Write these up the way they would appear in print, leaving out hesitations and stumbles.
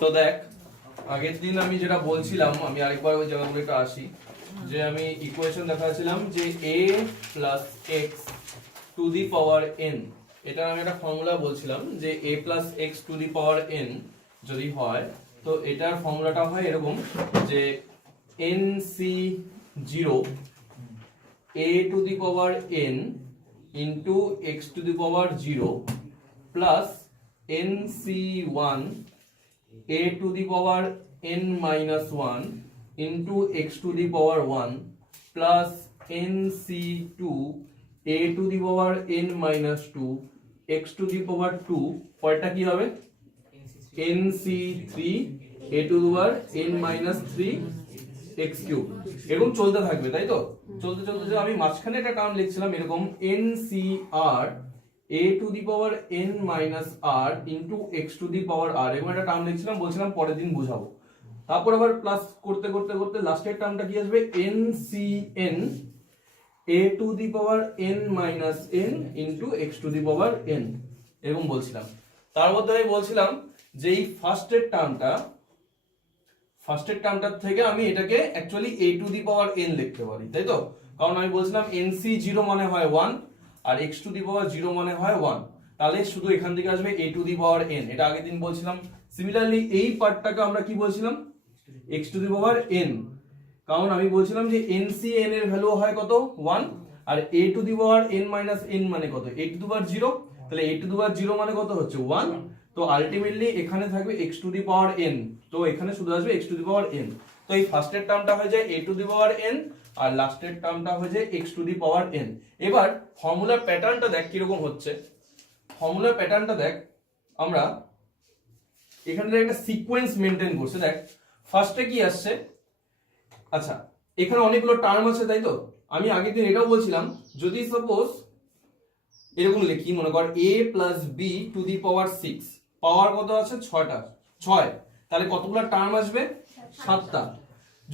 তো দেখ আগের দিন আমি যেটা বলছিলাম, আমি আরেকবার ওই জায়গাগুলো একটু আসি, যে আমি ইকুয়েশন দেখাচ্ছিলাম যে a plus x to the power n, এটা আমি একটা ফর্মুলা বলছিলাম যে a plus x to the power n যদি হয় তো এটার ফর্মুলাটা হয় এরকম যে nc0 a to the power n into x to the power 0 plus nc1 a to the power n minus 1 into x to the power 1 plus nc2 a to the power n minus 2 x to the power 2 পরেরটা কি হবে nc3 a to the power n minus 3 x cube এরকম চলতে থাকবে, তাই তো? চলতে চলতে আমি মাঝখানে একটা টার্ম লিখছিলাম এরকম ncr a to the power n minus r into x to the power r, এরকম একটা টার্ম লিখছিলাম, বলছিলাম পরের দিন বুঝাবো। তারপর আবার প্লাস করতে করতে করতে লাস্টের টার্মটা কি আসবে ncn a to the power n minus n into x to the power n, এরকম বলছিলাম। তার মধ্যে আমি বলছিলাম যে এই ফার্স্টের টার্মটার থেকে আমি এটাকে actually a to the power n লিখতে পারি, তাই তো? কারণ আমি বলছিলাম nc0 মানে হয় 1 আর x টু দি পাওয়ার 0 মানে হয় 1, তাহলে শুধু এখান থেকে আসবে a to the power n, এটা আগের দিন বলছিলাম। সিমিলারলি এই পার্টটাকে আমরা কি বলছিলাম x to the power n, কারণ আমি বলছিলাম যে ncn এর ভ্যালু হয় কত 1 আর a to the power n minus n মানে কত a টু দি পাওয়ার 0, তাহলে a টু দি পাওয়ার 0 মানে কত হচ্ছে 1, তো আলটিমেটলি এখানে থাকবে x to the power n, তো এখানে শুধু আসবে x to the power n। তো এই ফার্স্টের টার্মটা হয়ে যায় a to the power n আর লাস্টের টার্মটা হয়ে যায় x to the power n। এবার ফর্মুলার প্যাটার্নটা দেখ কিরকম হচ্ছে। ফর্মুলার প্যাটার্নটা দেখ, আমরা এখানে একটা সিকোয়েন্স মেনটেন করছে। দেখ ফার্স্টে কি আসছে, আচ্ছা এখানে অনেকগুলো টার্ম আছে, তাই তো? আমি আগের দিন এটাও বলছিলাম যদি সাপোজ এরকম লিখি, মনে কর a plus b to the power 6, power কত আছে 6, তাহলে কতগুলো টার্ম আসবে 7টা।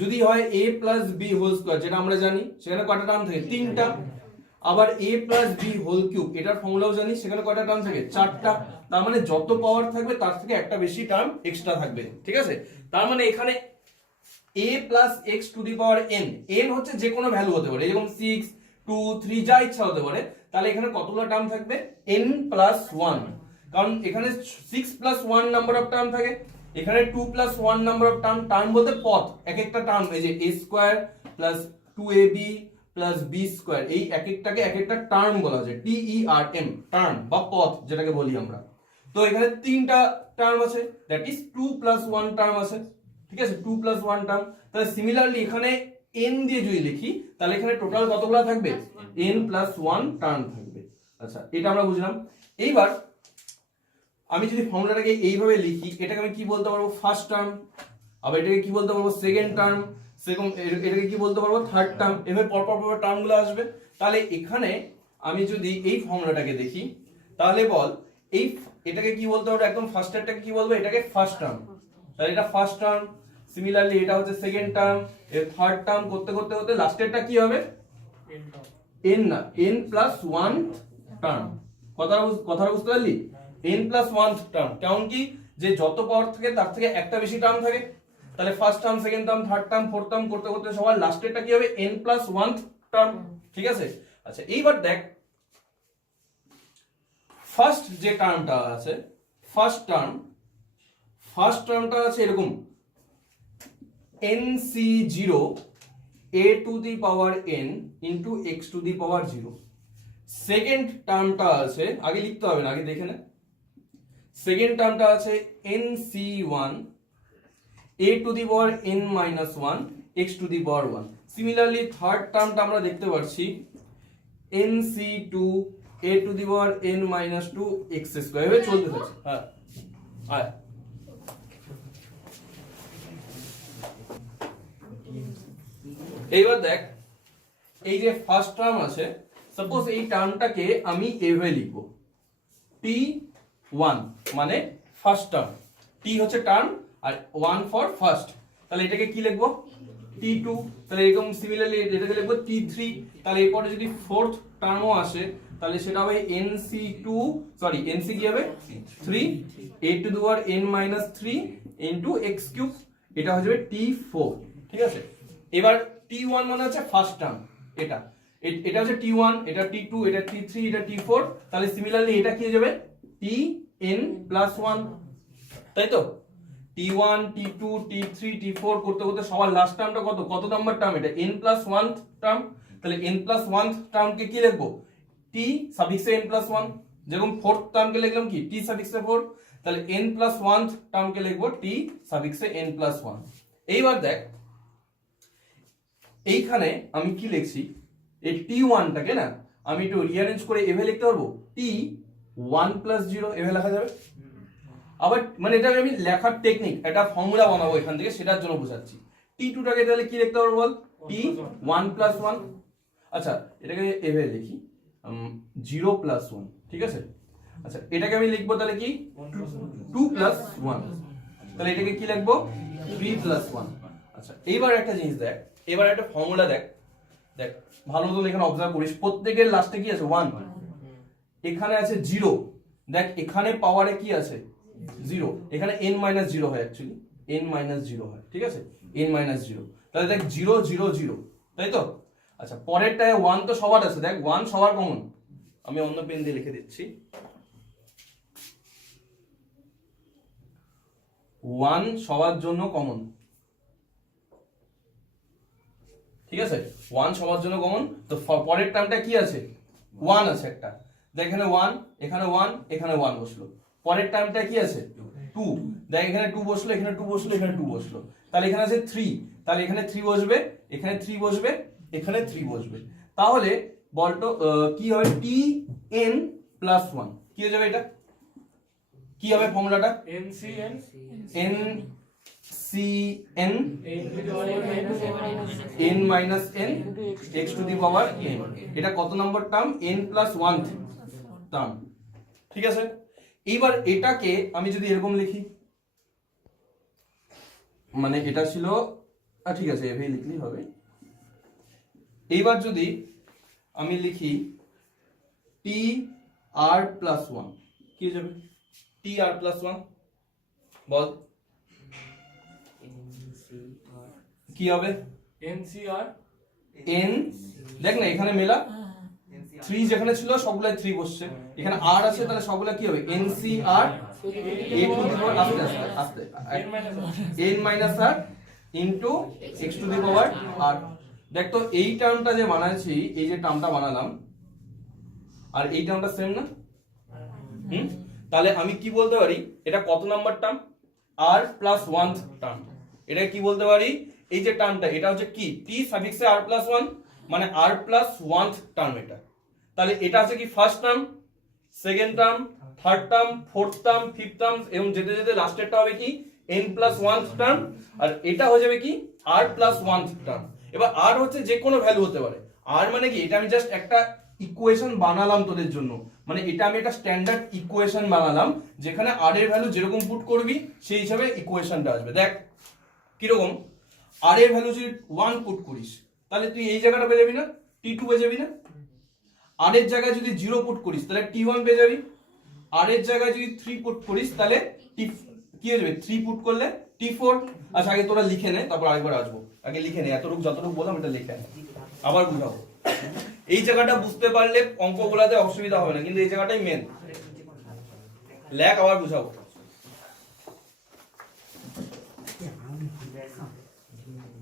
যদি হয় a plus B whole square, যেটা আমরা জানি সেখানে কয়টা টার্ম থাকে 3টা। আবার a plus B whole cube, এটার ফর্মুলাও জানি, সেখানে কয়টা টার্ম থাকে 4টা। তার মানে যত পাওয়ার থাকবে তার থেকে একটা বেশি টার্ম এক্সট্রা থাকবে, ঠিক আছে? তার মানে এখানে a plus x to the power n, n হচ্ছে যে কোনো ভ্যালু হতে পারে, যেরকম 6 2 3 যা ইচ্ছা হতে পারে। তাহলে এখানে কতগুলো টার্ম থাকবে n প্লাস 1, কারণ এখানে 6 প্লাস 1 নাম্বার অফ টার্ম থাকে, এখানে 2 plus 1 number of term. Term বলতে পথ, এক একটা টার্ম, এই যে a square plus 2ab plus b square, এই এক একটাকে এক একটা টার্ম বলা যায়, TERM, টার্ম বা পথ যেটাকে বলি আমরা। তো এখানে 3টা টার্ম আছে, দ্যাট ইজ 2 প্লাস 1 টার্ম আছে, ঠিক আছে? 2 প্লাস 1 টার্ম। তাহলে সিমিলারলি এখানে n দিয়ে যদি লিখি তাহলে এখানে টোটাল কতগুলো থাকবে n প্লাস 1 টার্ম থাকবে। আচ্ছা এটা আমরা বুঝলাম। এইবার আমি যদি ফর্মুলাটাকে এইভাবে লিখি, এটাকে আমি কি বলতে পারবো ফার্স্ট টার্ম, আবার এটাকে কি বলতে পারবো সেকেন্ড টার্ম, এটাকে কি বলতে পারবো থার্ড টার্ম, এভাবে পরপর টার্মগুলো আসবে। তাহলে এখানে আমি যদি এই ফর্মুলাটাকে দেখি তাহলে বল এটাকে কি বলতে পারবো, একদম ফার্স্টেরটাকে কি বলবো, এটাকে ফার্স্ট টার্ম, তাহলে এটা ফার্স্ট টার্ম। সিমিলারলি এটা হচ্ছে সেকেন্ড টার্ম, এর থার্ড টার্ম করতে করতে করতে লাস্টেরটা কি হবে n, না n প্লাস 1 টার্ম। কথাটা বুঝতে পারলি? n প্লাস 1 টার্ম, কারণ কি যে যত পাওয়ার থাকে তার থেকে একটা বেশি টার্ম থাকে, তাহলে first term second term third term fourth term করতে করতে সবার লাস্টেরটা কি হবে n প্লাস 1 টার্ম, ঠিক আছে? আচ্ছা এইবার দেখ ফার্স্ট যে টার্মটা আছে, ফার্স্ট টার্মটা আছে এরকম nc0 a to the power n into x to the power 0। Second টার্মটা আছে, আগে লিখতে হবে না, আগে দেখে নে। সেকেন্ড টার্মটা আছে nc1 a to the power n minus 1 x to the power 1। Similarly third টার্মটা আমরা দেখতে পাচ্ছি nc2 a to the power n minus 2 x square, এভাবে চলতে থাকছে। হ্যাঁ আয় এইবার দেখ এই যে ফার্স্ট টার্ম আছে, সাপোজ এই টার্মটাকে আমি এভাবে লিখবো t1 মানে ফার্স্ট টার্ম, t হচ্ছে টার্ম আর 1 ফর ফার্স্ট, তাহলে এটাকে কি লিখবো t2। তাহলে এরকম সিমিলারলি এটাকে লিখবো t3। তাহলে এরপরে যদি ফোর্থ টার্মও আসে তাহলে সেটা হবে nc2 সরি nc কি হবে 3 a to the power n minus 3 into x cube, এটা হয়ে যাবে t4। ঠিক আছে, এবার t1 মানে হচ্ছে ফার্স্ট টার্ম, এটা হচ্ছে t1, এটা t2, এটা t3, এটা t4। তাহলে সিমিলারলি এটা কি হয়ে যাবে tn প্লাস 1, তাই তো? t1 t2 t3 t4 করতে করতে সবার লাস্ট টার্মটা কত নাম্বার টার্ম? এটা n প্লাস 1 টার্ম। তাহলে n প্লাস 1 টার্মকে কি লিখবো? t সাফিক্সে n প্লাস 1, যেরকম ফোর্থ টার্মকে লিখলাম কি t সাফিক্সে 4, তাহলে n প্লাস 1 টার্মকে লিখবো t সাফিক্সে n প্লাস 1। এইবার দেখ এইখানে আমি কি লিখছি, এই t1 টাকে না আমি একটু রিঅ্যারেঞ্জ করে এভাবে লিখতে পারবো, t1 প্লাস 0 এভাবে লেখা যাবে। আবার মানে এটা আমি লেখার টেকনিক, একটা ফর্মুলা বানাবো এখান থেকে, সেটার জন্য বোঝাচ্ছি। t2 টাকে তাহলে কি লিখতে পারবো বল? t1 plus 1। আচ্ছা এটাকে এভাবে লিখি 0 প্লাস 1, ঠিক আছে? আচ্ছা এটাকে আমি লিখবো তাহলে কি 2 প্লাস 1, তাহলে এটাকে কি লিখবো 3 প্লাস 1। আচ্ছা এইবার একটা জিনিস দেখ, এবার একটা ফর্মুলা দেখ ভালো মতো এখানে অবজার্ভ করিস, প্রত্যেকের লাস্টে কি আছে 1, এখানে আছে 0, দেখ এখানে পাওয়ারে কি আছে 0, এখানে n মাইনাস 0 হয়, অ্যাকচুয়ালি n মাইনাস 0 হয়, ঠিক আছে n মাইনাস 0, তাহলে দেখ 0 0 0, তাই তো? আচ্ছা পরেরটায় 1 তো সবার আছে, দেখ 1 সবার কমন, আমি অন্য পেন দিয়ে লিখে দিচ্ছি, 1 সবার জন্য কমন, ঠিক আছে 1 সবার জন্য কমন। তো পরের টার্মটা কি আছে 1 আছে একটা, দেখ এখানে 1 এখানে 1 এখানে 1 বসলো। পরের টার্মটা কি আছে 2, দেখ এখানে 2 বসলো, এখানে 2 বসলো, এখানে 2 বসলো, তাহলে এখানে আছে 3, তাহলে এখানে 3 বসবে, এখানে 3 বসবে, এখানে 3 বসবে। তাহলে বলতো কি হবে tn প্লাস 1, কি হয়ে যাবে এটা? কি হবে ফর্মুলাটা? NCN ncn n minus n x to the power n, এটা কত নম্বর টার্ম? n প্লাস 1 টার্ম, ঠিক আছে? এইবার এটাকে আমি যদি এরকম লিখি, মানে এটা ছিল ঠিক আছে এভাবে লিখলেই হবে। এইবার যদি আমি লিখি t r প্লাস 1, কি হয়ে যাবে t r প্লাস 1, বল কি হবে? NCR n, দেখ না এখানে মেলা 3 যেখানে ছিল সবগুলাই 3 বসছে, এখানে r আছে, তাহলে সবগুলা কি হবে ncr a টু দি পাওয়ার আস্তে n minus r into x to the power r। দেখ তো এই টার্মটা যে বানাচ্ছি, এই যে টার্মটা বানালাম আর এই টার্মটা সেম না? তাহলে আমি কি বলতে পারি এটা কত number term? r plus 1 term. এটা কি বলতে পারি, এই যে টার্মটা এটা হচ্ছে কি t সাফিক্সে r প্লাস 1, মানে r প্লাস 1 টার্ম এটা। তাহলে এটা আছে কি first term, second term, third term, fourth term, fifth term, এবং যেতে যেতে লাস্টেরটা হবে কি n প্লাস 1 টার্ম, আর এটা হয়ে যাবে কি r প্লাস 1 টার্ম। এবার r হচ্ছে যে কোনো ভ্যালু হতে পারে, r মানে কি এটা আমি জাস্ট একটা ইকুয়েশন বানালাম তোদের জন্য, মানে এটা আমি একটা স্ট্যান্ডার্ড ইকুয়েশন বানালাম, যেখানে r এর ভ্যালু যেরকম পুট করবি সেই হিসাবে ইকুয়েশনটা আসবে। দেখ কিরকম, r এর ভ্যালু যদি 1 পুট করিস তাহলে তুই এই জায়গাটা পেয়ে যাবি না, t2 পেয়ে যাবি না? r এর জায়গায় যদি 0 পুট করিস তাহলে t1 পেয়ে যাবি, r এর জায়গায় যদি 3 পুট করিস তাহলে কি হয়ে যাবে 3 পুট করলে t4। আচ্ছা আগে তোরা লিখে নে, তারপর আরেকবার আসবো, আগে লিখে নে, এতটুকু যতটুকু বললাম এটা লিখে নে, আবার বুঝাবো। এই জায়গাটা বুঝতে পারলে অঙ্ক গুলাতে অসুবিধা হবে না, কিন্তু এই জায়গাটাই মেন, লেখ আবার বুঝাবো।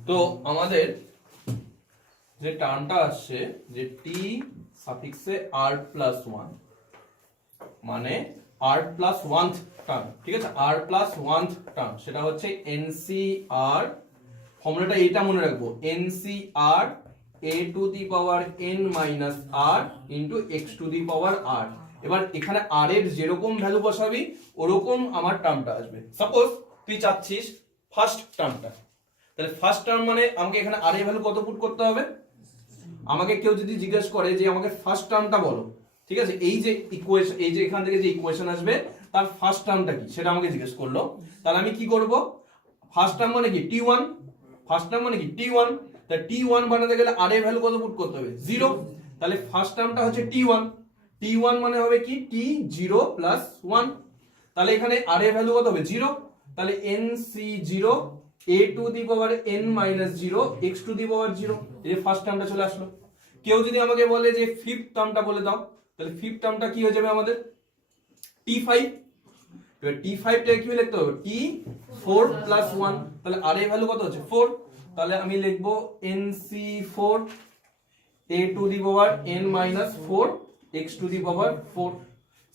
তো আমাদের যে টার্মটা আসছে যে t সাফিক্সে r প্লাস 1, মানে r প্লাস 1 টার্ম, ঠিক আছে r প্লাস 1 টার্ম, সেটা হচ্ছে ncr, ফর্মুলাটা এটা মনে রাখবো, ncr a to the power n minus r into x to the power r। এবার এখানে r এর যেরকম ভ্যালু বসাবি ওরকম আমার টার্মটা আসবে। সাপোজ তুই চাচ্ছিস ফার্স্ট টার্মটা, তাহলে ফার্স্ট টার্ম মানে আমাকে এখানে r এর ভ্যালু কত পুট করতে হবে? আমাকে কেউ যদি জিজ্ঞেস করে যে আমাকে ফার্স্ট টার্মটা বলো, ঠিক আছে এই যে ইকুয়েশন, এই যে এখান থেকে যে ইকুয়েশন আসবে তার ফার্স্ট টার্মটা কি সেটা আমাকে জিজ্ঞেস করলো, তাহলে আমি কি করব, ফার্স্ট টার্ম মানে কি t1, ফার্স্ট টার্ম মানে কি t1, তা t1 বানাতে গেলে r এর ভ্যালু কত পুট করতে হবে 0, তাহলে ফার্স্ট টার্মটা হচ্ছে t1, t1 মানে হবে কি t0 প্লাস 1, তাহলে এখানে r এর ভ্যালু কত হবে 0, তাহলে nc0 a to the power n minus 0 x to the power 0, এই যে ফার্স্ট টার্মটা চলে আসলো। কেউ যদি আমাকে বলে যে ফিফথ টার্মটা বলে দাও, তাহলে ফিফথ টার্মটা কি হয়ে যাবে আমাদের t5, এবার t5 টাকে কি লিখতে হবে t4 প্লাস 1, তাহলে r এর ভ্যালু কত হচ্ছে 4, তাহলে আমি লিখবো nc4 a to the power n minus 4 x to the power 4।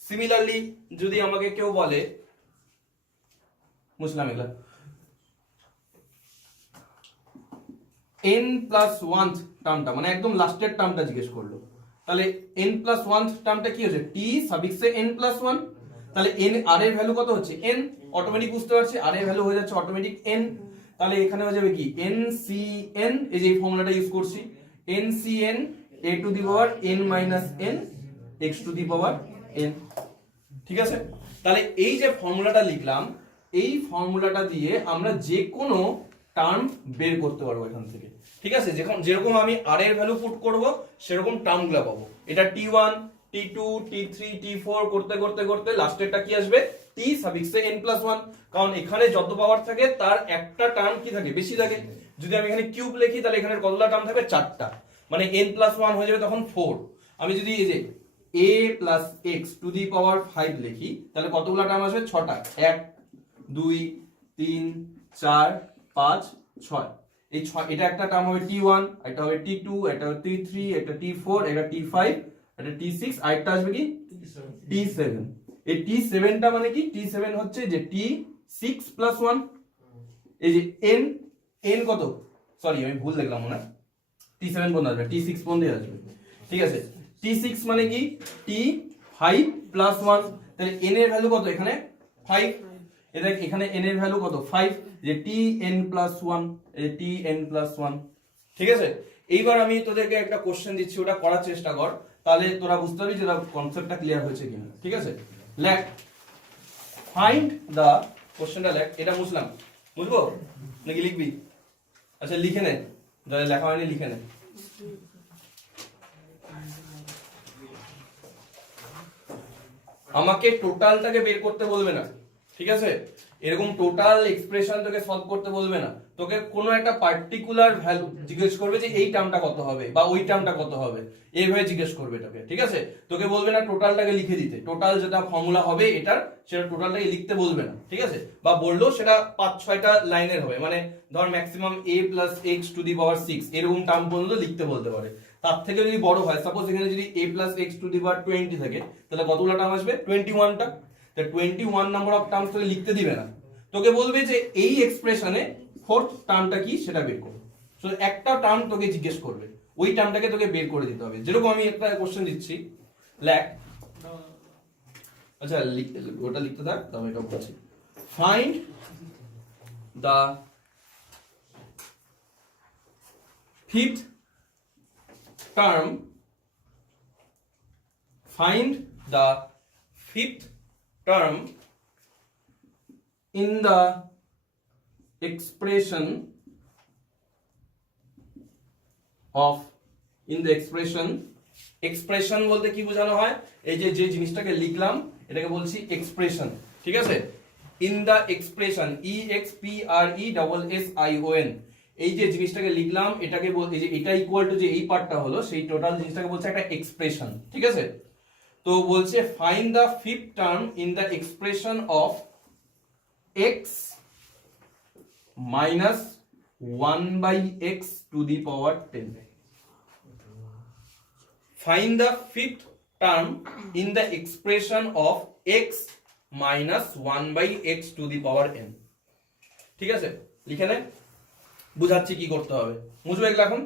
Similarly যদি আমাকে কেউ বলে মুসলাম এগুলা n প্লাস 1 টার্মটা মানে একদম লাস্টের টার্মটা জিজ্ঞেস করলো, তাহলে n প্লাস 1 টার্মটা কি হচ্ছে t সাফিক্সে n প্লাস 1, তাহলে n r এর ভ্যালু কত হচ্ছে n, অটোমেটিক বুঝতে পারছি r এর ভ্যালু হয়ে যাচ্ছে অটোমেটিক n, তাহলে এখানে হয়ে যাবে কি ncn, এই যে এই ফর্মুলাটা ইউজ করছি ncn a to the power n minus n x to the power n। ঠিক আছে, তাহলে এই যে ফর্মুলাটা লিখলাম, এই ফর্মুলাটা দিয়ে আমরা যে কোনো টার্ম বের করতে পারবো এখান থেকে। ঠিক আছে, যেরকম আমি r এর ভ্যালু পুট করব সেরকম টার্মগুলো পাবো। এটা t1 t2 t3 t4 করতে করতে করতে লাস্টেরটা কি আসবে t সাফিক্সে n প্লাস 1, কারণ এখানে যত পাওয়ার থাকে তার একটা টার্ম কি থাকে বেশি থাকে। যদি আমি এখানে কিউব লিখি তাহলে এখানে কতটা টার্ম থাকবে 4টা, মানে n প্লাস 1 হয়ে যাবে তখন 4। আমি যদি এই যে a plus x to the power 5 লিখি তাহলে কতগুলো টার্ম আসবে 6টা, 1 2 3 4 5 6, এই 6 এটা একটা টার্ম হবে t1, এটা হবে t2, এটা হবে t3, এটা t4, এটা t5, এটা t6, আর একটা আসবে কি t7। এই t7টা মানে কি t7 হচ্ছে যে t6 প্লাস 1, এই যে n কত, সরি আমি ভুল লিখলাম মনে হয়, t7 বন্ধ আসবে t6 বন্ধ আসবে। ঠিক আছে, t6 মানে কি t5 প্লাস 1, তাহলে n এর ভ্যালু কত এখানে 5, এখানে n এর ভ্যালু কত 5, যে tn প্লাস 1, এই tn প্লাস 1। ঠিক আছে, এইবার আমি তোদেরকে একটা কোশ্চেন দিচ্ছি, ওটা করার চেষ্টা কর, তাহলে তোরা বুঝতে পারবি যে কনসেপ্টটা ক্লিয়ার হয়েছে কিনা। ঠিক আছে, লেখ ফাইন্ড দা, কোশ্চেনটা লেখ, এটা বুঝলাম, বুঝবো নাকি লিখবি? আচ্ছা লিখে নে, যারা লেখা হয়নি লিখে নে। আমাকে টোটালটাকে বের করতে বলবে না, ঠিক আছে, এরকম টোটাল এক্সপ্রেশন তোকে সলভ করতে বলবে না, তোকে কোনো একটা পার্টিকুলার ভ্যালু জিজ্ঞেস করবে যে এই টার্মটা কত হবে বা ওই টার্মটা কত হবে, এইভাবে জিজ্ঞেস করবে তোকে। ঠিক আছে, তোকে বলবে না টোটালটাকে লিখে দিতে, টোটাল যেটা ফর্মুলা হবে এটার সেটা টোটালটাকে লিখতে বলবে না। ঠিক আছে, বা বললেও সেটা 5-6টা লাইনের হবে, মানে ধর maximum a plus x to the power 6 এরকম টার্ম পর্যন্ত লিখতে বলতে পারে। তার থেকে যদি বড় হয়, সাপোজ এখানে যদি a plus x to the power 20 থাকে, তাহলে কতগুলো টার্ম আসবে 21টা, তাহলে 21 নাম্বার অফ টার্মস তোকে লিখতে দিবে না, তোকে বলবে যে এই এক্সপ্রেশনে ফোর্থ টার্মটা কি সেটা বের করো। সো একটা টার্ম তোকে জিজ্ঞেস করবে, ওই টার্মটাকে তোকে বের করে দিতে হবে। যেরকম আমি একটা কোশ্চেন দিচ্ছি, লেখ, আচ্ছা ওটা লিখতে থাক, তবে এটা বলছি, find the fifth term, find the fifth term in the expression expression বলতে কি বোঝানো হয়, এই যে যে জিনিসটাকে লিখলাম এটাকে বলছি এক্সপ্রেশন। ঠিক আছে, in the expression expression, এই যে জিনিসটাকে লিখলাম এটাকে বলতে, এই যে এটা ইকুয়াল টু যে এই পার্টটা হলো সেই টোটাল জিনিসটাকে বলছে একটা এক্সপ্রেশন। ঠিক আছে, তো বলছে find the fifth term in the expression of x minus 1/x to the power 10। Find the fifth term in the expression of x minus 1/x to the power n। ঠিক আছে, লিখে নে, বুঝাচ্ছি কি করতে হবে, বুঝবে এগুলো এখন।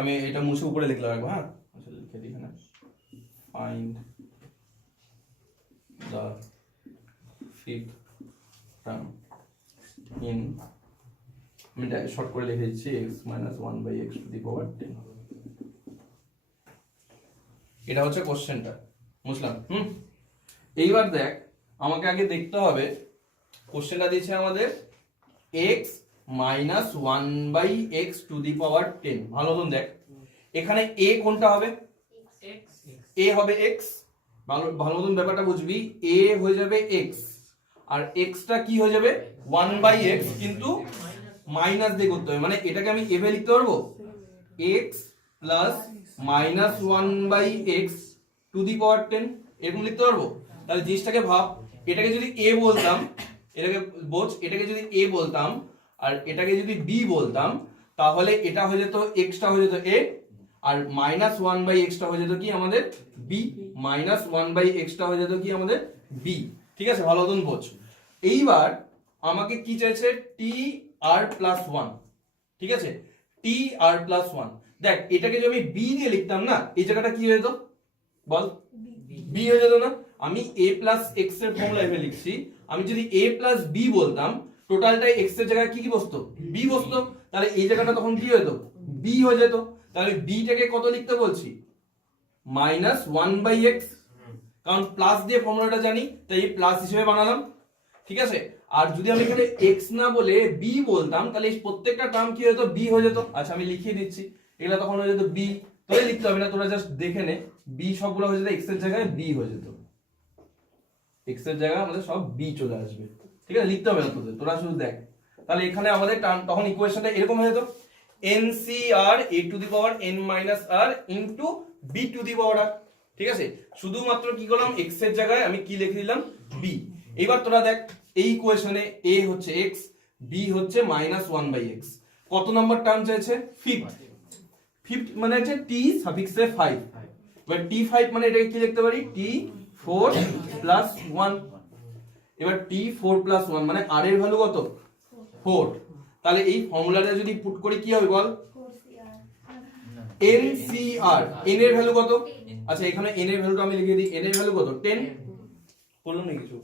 আমি এটা মুছে উপরে লিখলাম একবার, হ্যাঁ আচ্ছা লিখে দিই এখানে, find the fifth term in, আমি শর্ট করে লিখে দিচ্ছি x minus 1/x to the power 10। এটা হচ্ছে কোশ্চেনটা, বুঝলাম। এইবার দেখ আমাকে আগে দেখতে হবে কোশ্চেনটা দিয়েছে আমাদের x minus 1/x to the power 10। ভালো মতন দেখ এখানে a কোনটা হবে, a হবে x। ভালো মতন ব্যাপারটা বুঝবি, a হয়ে যাবে x আর x টা কি হয়ে যাবে 1/x, কিন্তু মাইনাস দিয়ে করতে হবে, মানে এটাকে আমি এভাবে লিখতে পারবো x plus minus 1/x to the power 10, এরকম লিখতে পারবো। তাহলে জিনিসটাকে ভাব, এটাকে যদি a বলতাম, এটাকে বোঝ, এটাকে যদি a বলতাম আর এটাকে যদি b বলতাম, তাহলে এটা হয়ে যেত x টা হয়ে যেত a আর মাইনাস 1/x টা হয়ে যেত কি আমাদের b, মাইনাস 1/x টা হয়ে যেত কি আমাদের b। ঠিক আছে, ভালো মতন বোঝ। এইবার আমাকে কি চাইছে t r প্লাস 1, ঠিক আছে, t r প্লাস 1। দেখ এটাকে যদি আমি b দিয়ে লিখতাম না, এই জায়গাটা কি হয়ে যেত বল, b হয়ে যেত না। আমি a প্লাস x এর ফর্মুলা এভাবে লিখছি, আমি যদি a প্লাস b বলতাম টোটালটাই x এর জায়গায় কি কি বসতো, b বসতো, তাহলে এই জায়গাটা তখন কি হয়ে যেত b হয়ে যেত। তাহলে b টাকে কত লিখতে বলছি মাইনাস 1/x, কারণ প্লাস দিয়ে ফর্মুলাটা জানি তাই এই প্লাস হিসেবে বানালাম। ঠিক আছে, আর যদি আমি এখানে x না বলে b বলতাম তাহলে এই প্রত্যেকটা টার্ম কি হতো b হয়ে যেত। আচ্ছা আমি লিখিয়ে দিচ্ছি, এগুলা তখন হয়ে যেত b, তাহলে লিখতে হবে না, তোরা জাস্ট দেখে নে, b সবগুলো হয়ে যেত x এর জায়গায় b হয়ে যেত, x এর জায়গায় আমাদের সব b চলে আসবে। ঠিক আছে, লিখতে হবে না তোদের, তোরা শুধু দেখ। তাহলে এখানে আমাদের তখন ইকুয়েশনটা এরকম হয়ে যেত NCR a to the power n minus r into b to the power r। ঠিক আছে, শুধুমাত্র কি করলাম x এর জায়গায় আমি কি লিখে দিলাম b। এবার তোরা দেখ এই ইকুয়েশনে a হচ্ছে x, b হচ্ছে মাইনাস 1/x, কত নম্বর টার্ম চাইছে ফিফথ। ফিফথ মানে হচ্ছে t সাফিক্সে 5, এবার t5 মানে এটাকে কি লিখতে পারি t4 প্লাস 1। এবার t4 প্লাস 1 মানে r এর ভ্যালু কত 4। তাহলে এই ফর্মুলাটা যদি পুট করি কি হবে বল, NCR, n এর ভ্যালু কত, আচ্ছা এখানে n এর ভ্যালুটা আমি লিখে দিই, n এর ভ্যালু কত 10, বললাম না কিছু,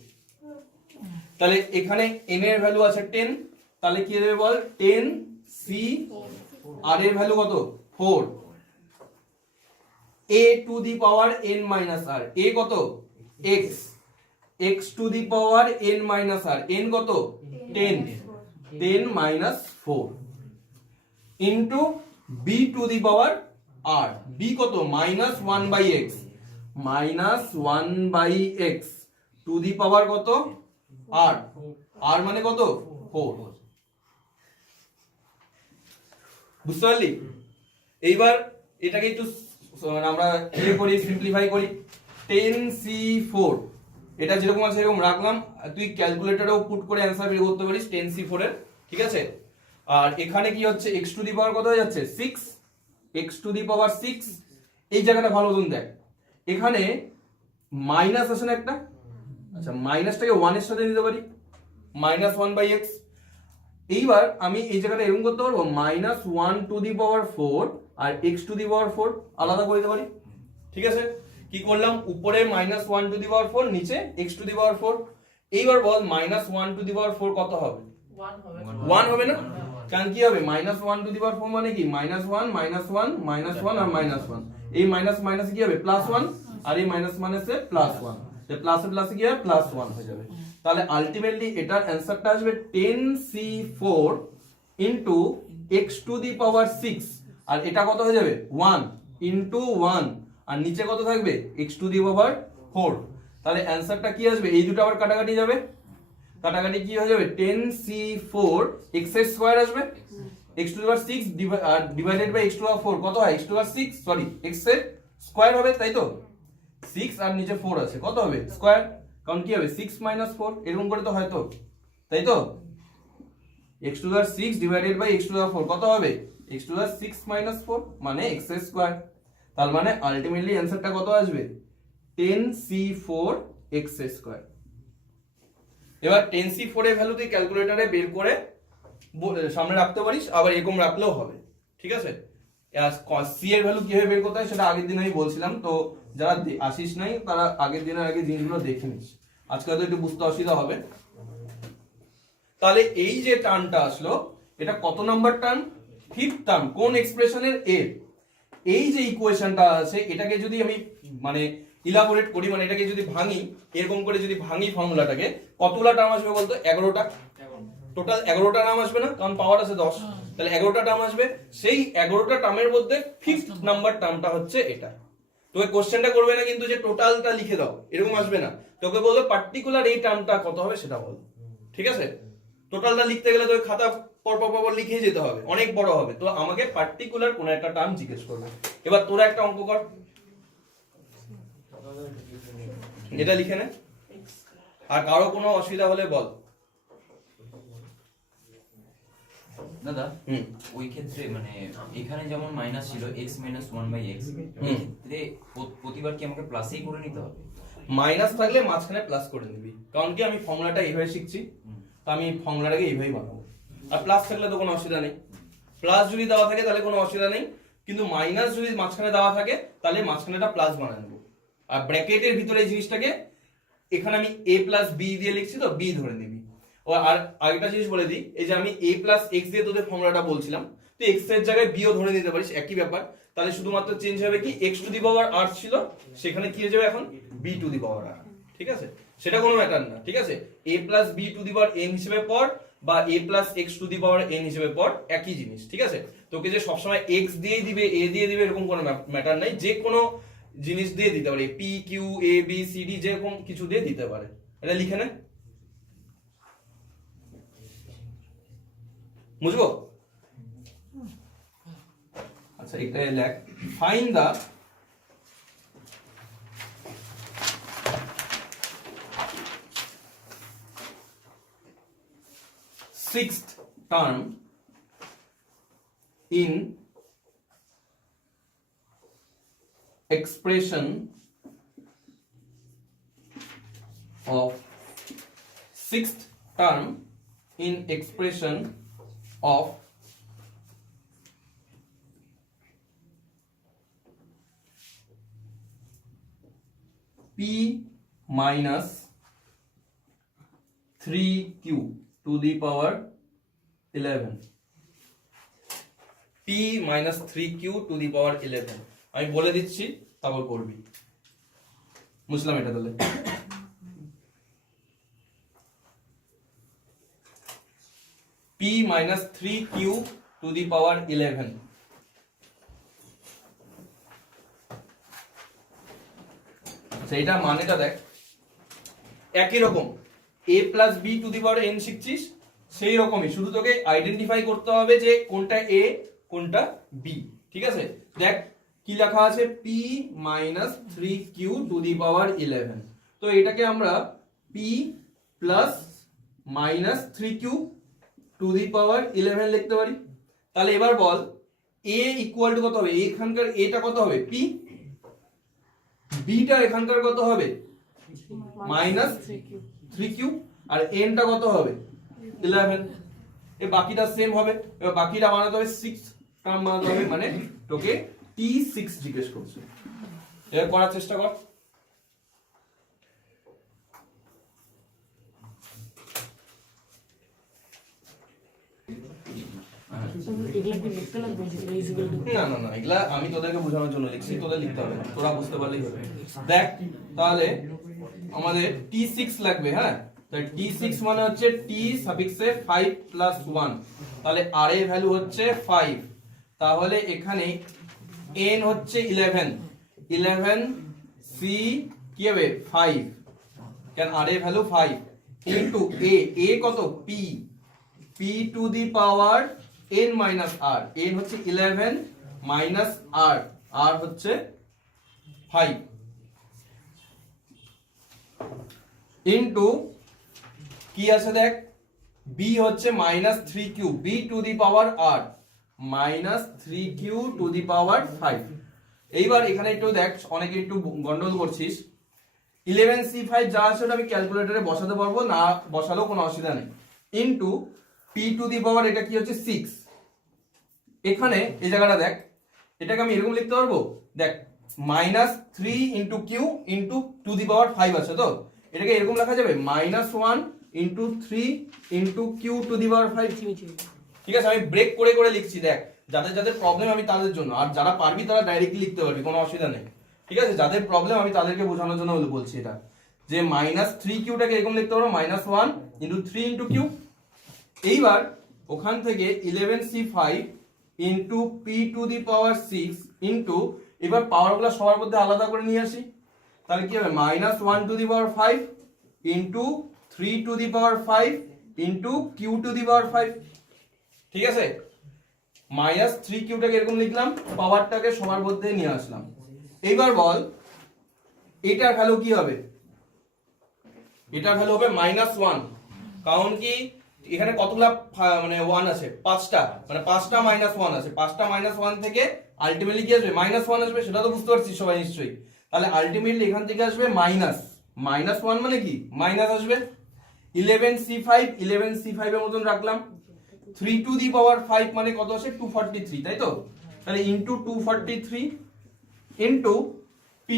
তাহলে এখানে n এর ভ্যালু আছে 10, তাহলে কি হবে বল 10 c, r এর ভ্যালু কত 4, a to the power n minus r, a কত x, x to the power n minus r, n কত 10 minus 4 into b to the power r, b কত minus 1/x, minus 1/x to the power কত r, r মানে কত 4। বুঝতে পারলি? এইবার এটাকে একটু আমরা ইয়ে করি, সিম্পলিফাই করি। 10c4 এটা যেরকম আছে এরকম রাখলাম, তুই ক্যালকুলেটরেও পুট করে অ্যানসার বের করতে পারিস 10c4 এর। ঠিক আছে, আর এখানে কি হচ্ছে x টু দি পাওয়ার কত হয়ে যাচ্ছে 6, x টু দি পাওয়ার 6। এই জায়গাটা ভালো মতন দেখ, এখানে মাইনাস আছে না একটা, আচ্ছা মাইনাসটাকে 1 এর সাথে নিতে পারি, মাইনাস 1/x। এইবার আমি এই জায়গাটা এরকম করতে পারবো মাইনাস 1 টু দি পাওয়ার 4 আর x টু দি পাওয়ার 4 আলাদা করে দিতে পারি। ঠিক আছে, কি করলাম, উপরে মাইনাস 1 টু দি পাওয়ার 4, নিচে x টু দি পাওয়ার 4। এইবার বল মাইনাস 1 টু দি পাওয়ার 4 কত হবে 1 হবে না, কারণ কি হবে মাইনাস 1 টু দি পাওয়ার 4 মানে কি মাইনাস 1 মাইনাস 1 মাইনাস 1 আর মাইনাস 1, এই মাইনাস মাইনাস কি হবে প্লাস 1 আর এই মাইনাস মাইনাসে প্লাস 1, তাহলে প্লাসে প্লাসে কি হবে প্লাস 1 হয়ে যাবে। তাহলে আলটিমেটলি এটার অ্যানসারটা আসবে 10c4 into x to the power 6, আর এটা কত হয়ে যাবে 1 ইনটু 1 আর নিচে কত থাকবে x টু দি পাওয়ার 4। তাহলে অ্যানসারটা কি আসবে, এই দুটো আবার কাটাকাটি যাবে, কাটাকাটি কি হয়ে যাবে 10c4 x এর স্কয়ার আসবে, x to the power 6 divided by x to the power 4 কত হয় x to the power 6, sorry x এর স্কয়ার হবে, তাই তো 6 আর নিচে 4 আছে কত হবে স্কয়ার, কারণ কি হবে 6 মাইনাস 4 এরকম করে তো হয় তো, তাই তো x to the power 6 divided by x to the power 4 কত হবে x to the power 6 minus 4 মানে x এর স্কয়ার। তার মানে আলটিমেটলি অ্যানসারটা কত আসবে 10c4 x এর স্কয়ার। এবার 10c4 এর ভ্যালু তুই ক্যালকুলেটরে বের করে সামনে রাখতে পারিস, আবার এরকম রাখলেও হবে। ঠিক আছে, c এর ভ্যালু কিভাবে বের করতে হয় সেটা আগের দিন আমি বলছিলাম, তো যারা আসিস নাই তারা আগের দিনের আগে জিনিসগুলো দেখে নিস, আজকে হয়তো একটু বুঝতে অসুবিধা হবে। তাহলে এই যে টার্মটা আসলো এটা কত নাম্বার টার্ম, ফিফথ টার্ম, কোন এক্সপ্রেশনের এর, এই যে ইকুয়েশনটা আছে এটাকে যদি আমি মানে ইলাবোরেট করি, মানে এটাকে যদি ভাঙি, এরকম করে যদি ভাঙি ফর্মুলাটাকে, কতগুলা টার্ম আসবে বলতো? 11টা। টোটাল 11টা টার্ম আসবে না, কারণ পাওয়ার আছে 10, তাহলে 11টা টার্ম আসবে। সেই 11টা টার্মের মধ্যে 5th নাম্বার টার্মটা হচ্ছে এটা। তোকে কোশ্চেনটা করবে না কিন্তু যে টোটালটা লিখে দাও, এরকম আসবে না, তোকে বলবে পার্টিকুলার এই টার্মটা কত হবে সেটা বল। ঠিক আছে? টোটালটা লিখতে গেলে তোকে খাতা পর লিখে যেতে হবে, অনেক বড় হবে, তো আমাকে পার্টিকুলার কোন একটা টার্ম জিজ্ঞেস করবে। এবার তোরা একটা অঙ্ক কর, এটা লিখে নে, আর কারো কোনো অসুবিধা হলে বল। দাদা ওই ক্ষেত্রে মানে এখানে যেমন মাইনাস ছিল x - 1/x, এই ক্ষেত্রে প্রতিবার কি আমাকে প্লাসই করে নিতে হবে? মাইনাস থাকলে মাঝখানে প্লাস করে নিবি, কারণ কি আমি ফর্মুলাটা এইভাবে শিখছি, তো আমি ফর্মুলাটাকে এইভাবেই বানাবো। আর প্লাস থাকলে তো কোনো অসুবিধা নেই, প্লাস যদি দেওয়া থাকে তাহলে কোনো অসুবিধা নেই, কিন্তু মাইনাস যদি মাঝখানে দেওয়া থাকে তাহলে মাঝখানেটা প্লাস বানায় নেবো। আর ব্র্যাকেটের ভিতরে এই জিনিসটাকে, এখানে আমি a প্লাস b দিয়ে লিখছি, তো b ধরে নিবি। ও আর আরেকটা জিনিস বলে দিই, এই যে আমি a প্লাস x দিয়ে তোদের ফর্মুলাটা বলছিলাম, তো x এর জায়গায় b ও ধরে নিতে পারিস, একই ব্যাপার। তাহলে শুধুমাত্র চেঞ্জ হবে কি, x to the power r ছিল, সেখানে কি হয়ে যাবে এখন b to the power r। ঠিক আছে? সেটা কোনো ম্যাটার না। ঠিক আছে? a plus b to the power n হিসেবে পড় বা a plus x to the power n হিসেবে পড়, একই জিনিস। ঠিক আছে? তোকে যে সবসময় x দিয়ে দিবে a দিয়ে দিবে এরকম কোনো ম্যাটার নাই, যে কোনো জিনিস দিয়ে দিতে পারে, p q a b c d যেরকম কিছু দিয়ে দিতে পারে। এটা লিখে নে, বুঝবো? আচ্ছা এটা লেখ, find the sixth term in expression of sixth term in expression of p minus 3q to the power 11, p minus 3q to the power 11। আমি বলে দিচ্ছি, তারপর করবি। বুঝলাম এটা তাহলে? p minus 3q to the power 11, সেইটা মানেটা দেখ, একই রকম a plus b to the power n শিখছিস, সেই রকমই, শুধু তোকে আইডেন্টিফাই করতে হবে যে কোনটা a কোনটা b। ঠিক আছে? দেখ কি লেখা আছে, p minus 3q to the power 11, তো এটাকে আমরা p plus minus 3q to the power 11 লিখতে পারি। তাহলে এবার বল a ইকুয়াল টু কত হবে, এখানকার a টা কত হবে p, b টা এখানকার কত হবে মাইনাস 3q, আর n টা কত হবে 11, এই বাকিটা সেম হবে। এবার বাকিটা বানাতে হবে 6 টার্ম বানাতে হবে, মানে তোকে t6 জিজ্ঞেস করছে। এবার করার চেষ্টা কর। না না না, এগুলা আমি তোদেরকে বোঝানোর জন্য লিখছি, তোদের লিখতে হবে না, তোরা বুঝতে পারলেই হবে। দেখ তাহলে আমাদের t6 লাগবে, হ্যাঁ, তাহলে t6 মানে হচ্ছে t সাফিক্সে 5 প্লাস 1, তাহলে r এর ভ্যালু হচ্ছে 5, তাহলে এখানে n হচ্ছে 11 c কি হবে 5, কেন r এর ভ্যালু 5 ইনটু a কত p two the power n minus r, n হচ্ছে 11 মাইনাস r হচ্ছে 5 ইনটু কি আছে দেখ, b হচ্ছে minus 3q, b to the power r minus 3q to the power 5। এইবার এখানে একটু দেখ, অনেকে একটু গন্ডগোল করছিস, 11c5 যা আছে ওটা আমি ক্যালকুলেটরে বসাতে পারবো, না বসালেও কোনো অসুবিধা নেই, ইনটু p টু দি পাওয়ার এটা কি হচ্ছে 6। এখানে এই জায়গাটা দেখ, এটাকে আমি এরকম লিখতে পারবো, দেখ minus 3 into q into to the power 5 আছে, তো এটাকে এরকম লেখা যাবে -1 into 3 into q to the power 5। ঠিক আছে? আমি ব্রেক করে করে লিখছি, দেখ যাদের যাদের প্রবলেম আমি তাদের জন্য, আর যারা পারবি তারা ডাইরেক্টলি লিখতে পারবি, কোনো অসুবিধা নেই। ঠিক আছে, যাদের প্রবলেম আমি তাদেরকে বোঝানোর জন্য বলছি এটা, যে -3q-টাকে এরকম লিখতে পারো -1 × 3 × q। এইবার ওখান থেকে 11c5 × p⁶ এবার পাওয়ারগুলো সবার মধ্যে আলাদা করে নিয়ে আসি, তাহলে কি হবে -1⁵ × 3⁵ q⁵, ঠিক আছে। -3q-টাকে এরকম লিখলাম, পাওয়ারটাকে সবার মধ্যে নিয়ে আসলাম। এইবার বল এটার ভ্যালু কি হবে? এটার ভ্যালু হবে -1, কারণ কি এখানে কতগুলা মানে 1 আছে, 5টা, মানে 5টা -1 আছে, 5টা -1 থেকে আলটিমেটলি কি আসবে -1 আসবে, সেটা তো বুঝতে পারছিস সবাই নিশ্চয়ই। তাহলে আলটিমেটলি এখান থেকে আসবে -1 মানে কি মাইনাস আসবে। 11c5 এর মতন রাখলাম, 3⁵ মানে কত আসে 243, তাই তো। তাহলে ইনটু 243 ইনটু p⁶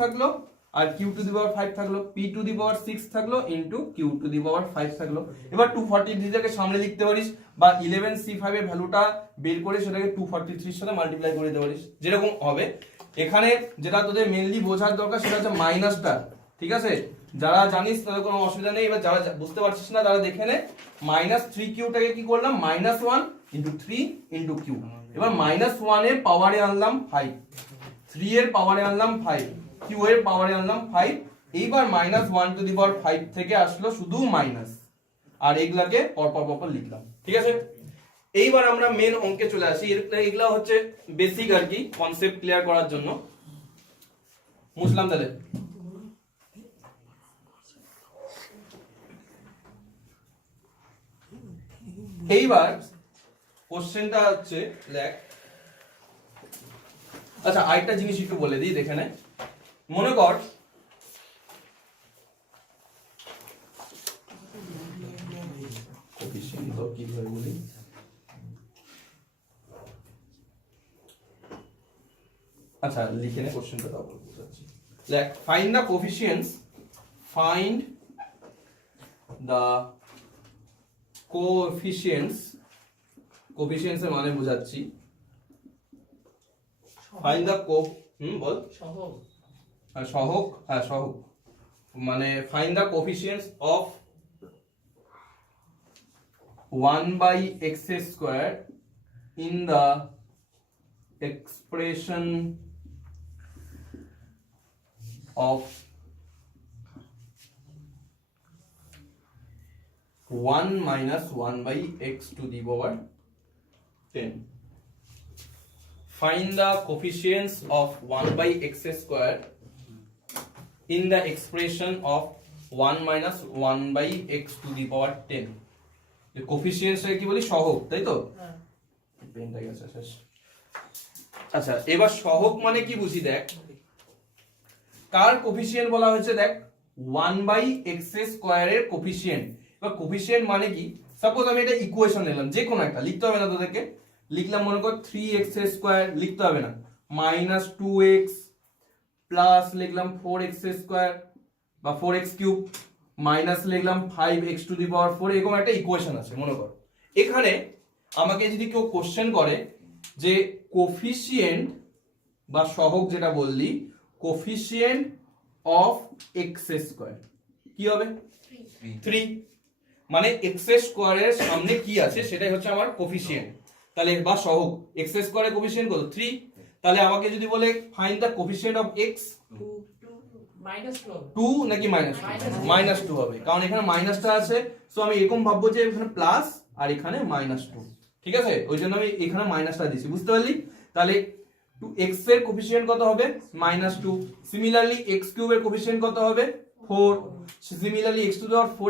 থাকলো আর q⁵ থাকলো, p⁶ থাকলো ইনটু q⁵ থাকলো। এবার 243 টাকে সামনে লিখতে পারিস, বা 11c5 এর ভ্যালুটা বের করে সেটাকে 243 এর সাথে মাল্টিপ্লাই করে দিতে পারিস, যেরকম হবে। এখানে যেটা তোদের মেইনলি বোঝার দরকার সেটা হচ্ছে মাইনাসটা, ঠিক আছে। যারা জানিস তাদের কোনো অসুবিধা নেই, এবার যারা বুঝতে পারছিস না তারা দেখে নে। -3q-টাকে কি করলাম -1 × 3 × q। এবার -1 এর পাওয়ারে আনলাম 5, 3 এর পাওয়ারে আনলাম 5, q এর পাওয়ারে আনলাম 5। এইবার -1⁵ থেকে আসলো শুধু মাইনাস, আর এগুলাকে পরপর লিখলাম, ঠিক আছে। এইবার আমরা মেন অঙ্কে চলে আসি। এগুলা হচ্ছে বেসিক আর কি, কনসেপ্ট ক্লিয়ার করার জন্য মুছলাম। তাহলে এইবার কোশ্চেনটা হচ্ছে লেখ। আচ্ছা আরেকটা জিনিস একটু বলে দিই, দেখে নে। মনে কর কিভাবে বলি, আচ্ছা লিখে নে কোশ্চেনটা, তারপর বুঝাচ্ছি। লেখ find the coefficients, find the coefficients এর মানে বুঝাচ্ছি। ফাইন্ড দ্য বল সহগ, সহগ মানে find the coefficients of 1/x² in the expression of 1 - 1/x⁻10. Find the coefficients of 1/x² in the expression of 1 - 1/x⁻10. যে কোফিশিয়েন্টসটাকে কি বলি সহগ, তাই তো। পেনটা গেছে শেষ। আচ্ছা এবার সহগ মানে কি বুঝি দেখ, কার কোফিশিয়েন্ট বলা হয়েছে দেখ 1/x² এর কোফিশিয়েন্ট। এবার কোফিশিয়েন্ট মানে কি, সাপোজ আমি এটা ইকুয়েশন নিলাম, যে কোনো একটা লিখতে হবে না তোদেরকে, লিখলাম মনে কর 3x² লিখতে হবে না, -2x প্লাস লিখলাম 4x² বা 4x³ মাইনাস লিখলাম 5x⁴, এরকম একটা ইকুয়েশন আছে মনে কর। এখানে আমাকে যদি কেউ কোশ্চেন করে যে কোফিশিয়েন্ট বা সহগ যেটা বললি, কোফিশিয়েন্ট অফ x² কি হবে 3, মানে x² এর সামনে কি আছে সেটাই হচ্ছে আমার কোফিশিয়েন্ট, তাহলে বা সহগ। x² এর কোফিশিয়েন্ট কত 3, তাহলে আমাকে যদি বলে find the coefficient of x, 2 নাকি -2 হবে, কারণ এখানে মাইনাসটা আছে। সো আমি এরকম ভাববো যে এখানে প্লাস আর এখানে -2, ঠিক আছে, ওই জন্য আমি এখানে মাইনাসটা দিয়েছি, বুঝতে পারলি। তাহলে x এর কোফিশিয়েন্ট কত হবে -2, সিমিলারলি x³ এর কোফিশিয়েন্ট কত হবে 4, সিমিলারলি x⁴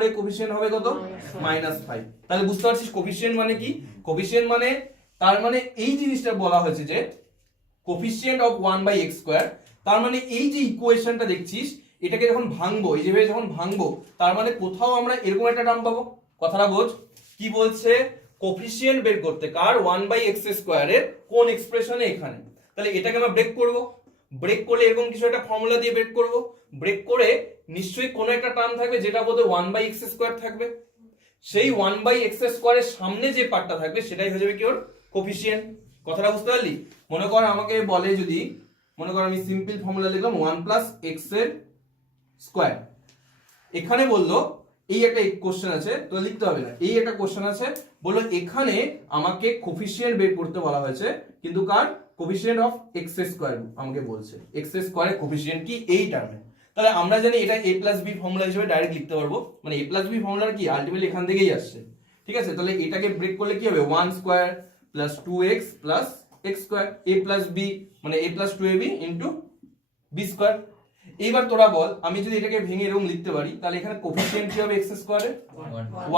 এর কোফিশিয়েন্ট হবে কত -5। তাহলে বুঝতে পারছিস কোফিশিয়েন্ট মানে কি। কোফিশিয়েন্ট মানে তার মানে এই জিনিসটা বলা হয়েছে যে কোফিশিয়েন্ট অফ 1/x², তার মানে এই যে ইকুয়েশনটা দেখছিস এটাকে যখন ভাঙবো, এই যেভাবে যখন ভাঙবো, তার মানে কোথাও আমরা এরকম একটা টার্ম পাবো। কথাটা বোঝ, কি বলছে কোফিশিয়েন্ট বের করতে কার 1/x² এর কোন এক্সপ্রেশনে এখানে। তাহলে এটাকে আমরা ব্রেক করব, ব্রেক করলে এরকম কিছু একটা ফর্মুলা দিয়ে ব্রেক করব, ব্রেক করে নিশ্চয়ই কোনো একটা টার্ম থাকবে যেটা বোধহয় 1/x² থাকবে, সেই 1/x² এর সামনে যে পার্টটা থাকবে সেটাই হয়ে যাবে কি ওর কোফিশিয়েন্ট। কথাটা বুঝতে পারলি। মনে কর আমাকে বলে যদি মনে করো আমি সিম্পল ফর্মুলা লিখলাম 1 প্লাস এক্স এর স্কোয়ার। এখানে বললো এই একটা কোশ্চেন আছে, তো লিখতে হবে না, এই একটা কোশ্চেন আছে, বললো এখানে আমাকে কোফিশিয়েন্ট বের করতে বলা হয়েছে, কিন্তু কার কোফিশিয়েন্ট অফ এক্স স্কোয়ার আমাকে বলছে, এক্স স্কোয়ারের কোফিশিয়েন্ট কি এই টার্মে। তাহলে আমরা জানি এটা a প্লাস বি ফর্মুলা হিসেবে ডাইরেক্ট লিখতে পারবো, মানে a প্লাস বি ফর্মুলার কি আলটিমেটলি এখান থেকেই আসছে, ঠিক আছে। তাহলে এটাকে ব্রেক করলে কি হবে, 1 square plus 2x plus X square, a plus B মানে a plus 2ab into B square. এইবার তোরা বল আমি যদি এটাকে ভেঙে এরকম লিখতে পারি, তাহলে এখানে কোফিশিয়েন্ট কি হবে এক্স স্কোয়ারের